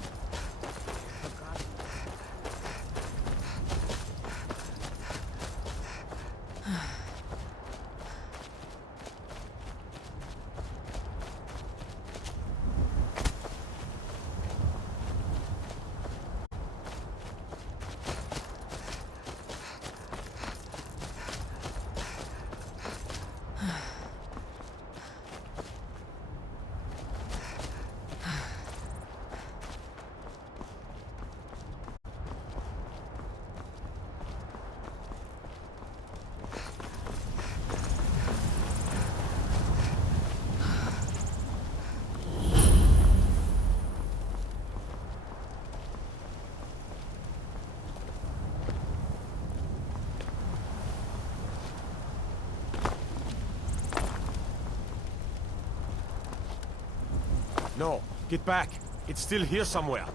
No, get back. It's still here somewhere.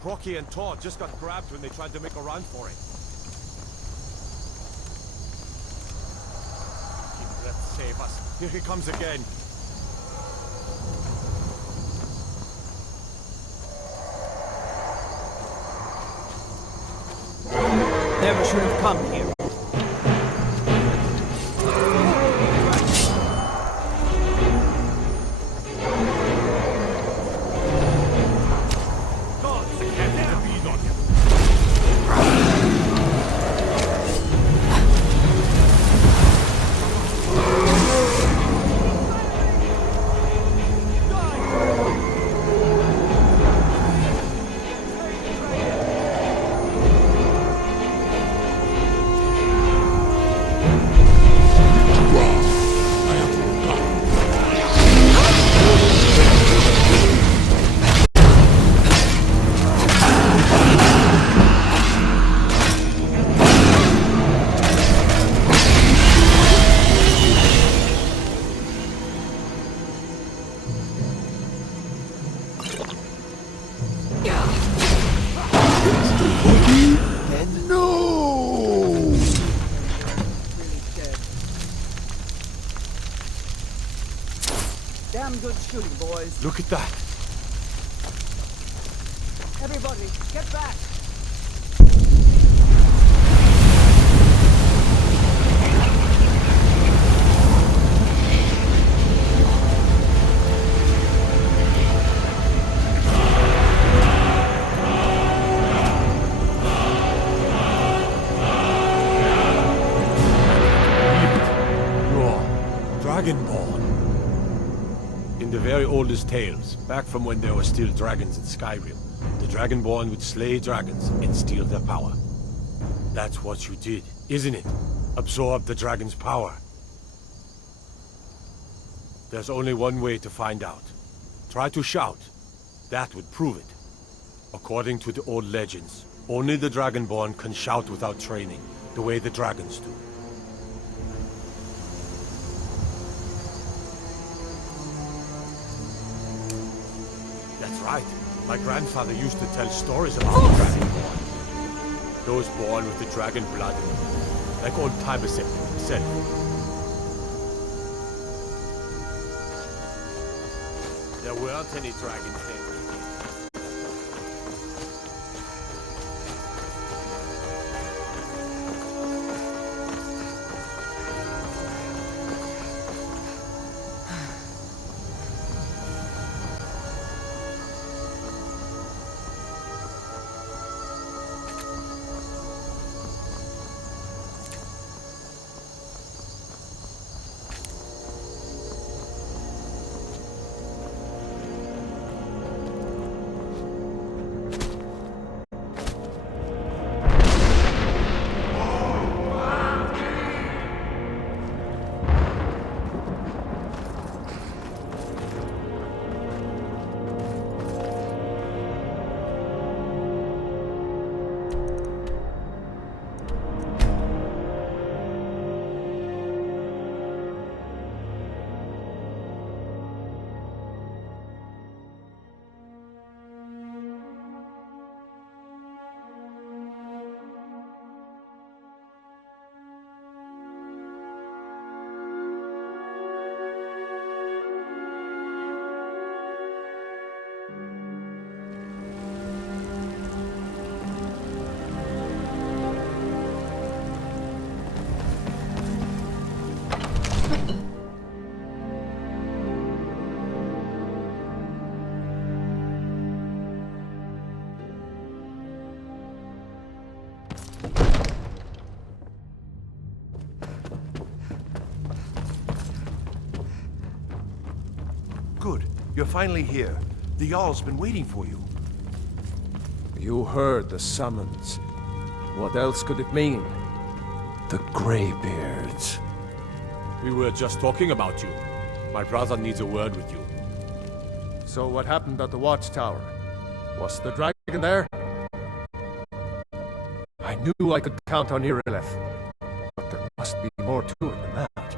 Crocky and Todd just got grabbed when they tried to make a run for it. Let's save us. Here he comes again. Never should have come here. Damn good shooting, boys. Look at that. Everybody, get back! Dragonborn. In the very oldest tales, back from when there were still dragons in Skyrim, the Dragonborn would slay dragons and steal their power. That's what you did, isn't it? Absorb the dragon's power. There's only one way to find out. Try to shout. That would prove it. According to the old legends, only the Dragonborn can shout without training, the way the dragons do. That's right. My grandfather used to tell stories about the Dragonborn. Those born with the dragon blood in them, like old Tibesep himself. There weren't any dragons then. Good. You're finally here. The Jarl's been waiting for you. You heard the summons. What else could it mean? The Greybeards. We were just talking about you. My brother needs a word with you. So what happened at the watchtower? Was the dragon there? I knew I could count on Irileth, but there must be more to it than that.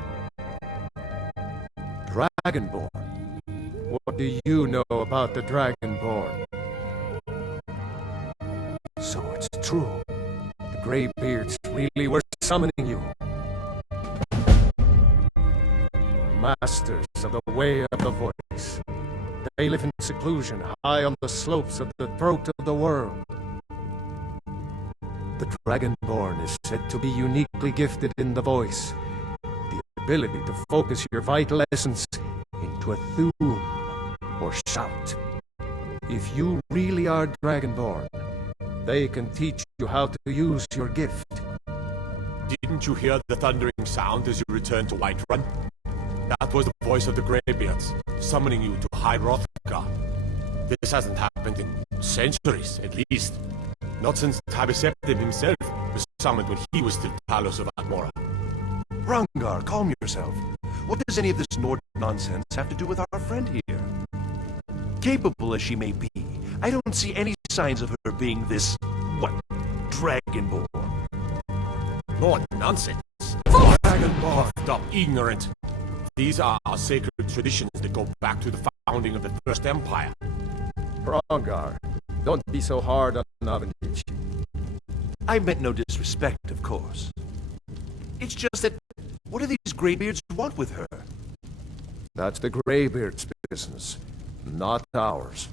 Dragonborn? What What do you know about the Dragonborn? So it's true. The Greybeards really were summoning you. Masters of the way of the voice. They live in seclusion, high on the slopes of the throat of the world. The Dragonborn is said to be uniquely gifted in the voice. The ability to focus your vital essence into a thum or shout. If you really are Dragonborn, they can teach you how to use your gift. Didn't you hear the thundering sound as you returned to Whiterun? That was the voice of the Greybeards, summoning you to High Hrothgar. This hasn't happened in centuries, at least. Not since Tabiseptim himself was summoned when he was still Talos of Atmora. Hrongar, calm yourself. What does any of this Nord nonsense have to do with our friend here? Capable as she may be, I don't see any signs of her being this, Dragonborn. Lord, nonsense. Dragonborn, stop ignorant. These are our sacred traditions that go back to the founding of the First Empire. Hrongar, don't be so hard on Avendici. I meant no disrespect, of course. It's just that, what do these Greybeards want with her? That's the Greybeards' business, not ours.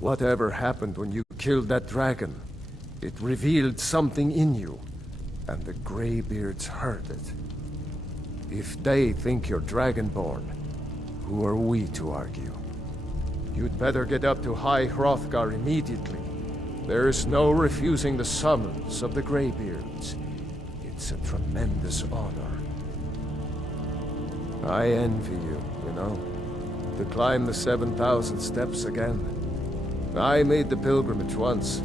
Whatever happened when you killed that dragon, it revealed something in you, and the Greybeards heard it. If they think you're Dragonborn, who are we to argue? You'd better get up to High Hrothgar immediately. There's no refusing the summons of the Greybeards. It's a tremendous honor. I envy you, you know, to climb the 7,000 steps again. I made the pilgrimage once.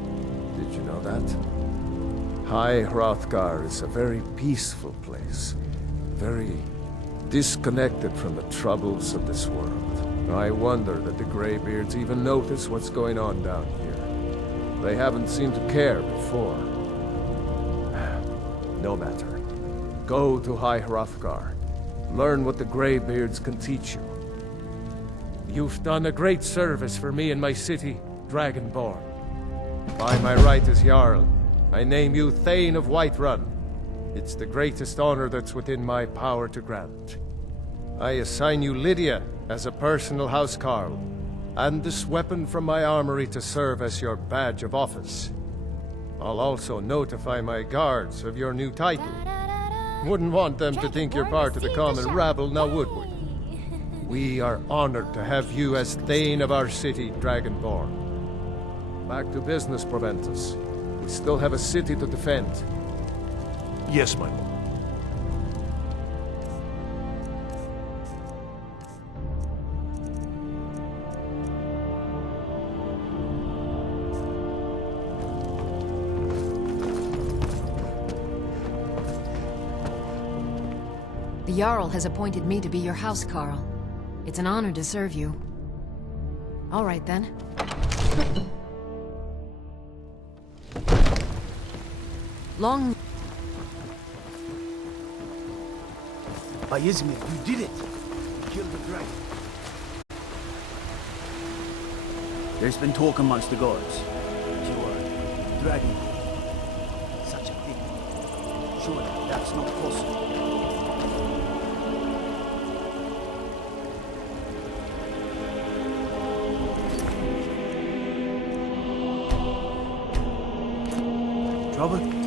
Did you know that? High Hrothgar is a very peaceful place. Very disconnected from the troubles of this world. I wonder that the Greybeards even notice what's going on down here. They haven't seemed to care before. No matter. Go to High Hrothgar. Learn what the Greybeards can teach you. You've done a great service for me and my city, Dragonborn. By my right as Jarl, I name you Thane of Whiterun. It's the greatest honor that's within my power to grant. I assign you Lydia as a personal housecarl, and this weapon from my armory to serve as your badge of office. I'll also notify my guards of your new title. Wouldn't want them to think you're part of the common rabble, now would we? We are honored to have you as Thane of our city, Dragonborn. Back to business, Proventus. We still have a city to defend. Yes, my lord. The Jarl has appointed me to be your housecarl. It's an honor to serve you. All right, then. Long... By Izmir, you did it! You killed the dragon. There's been talk amongst the gods. You are dragon. Such a thing. Surely that's not possible. Trouble?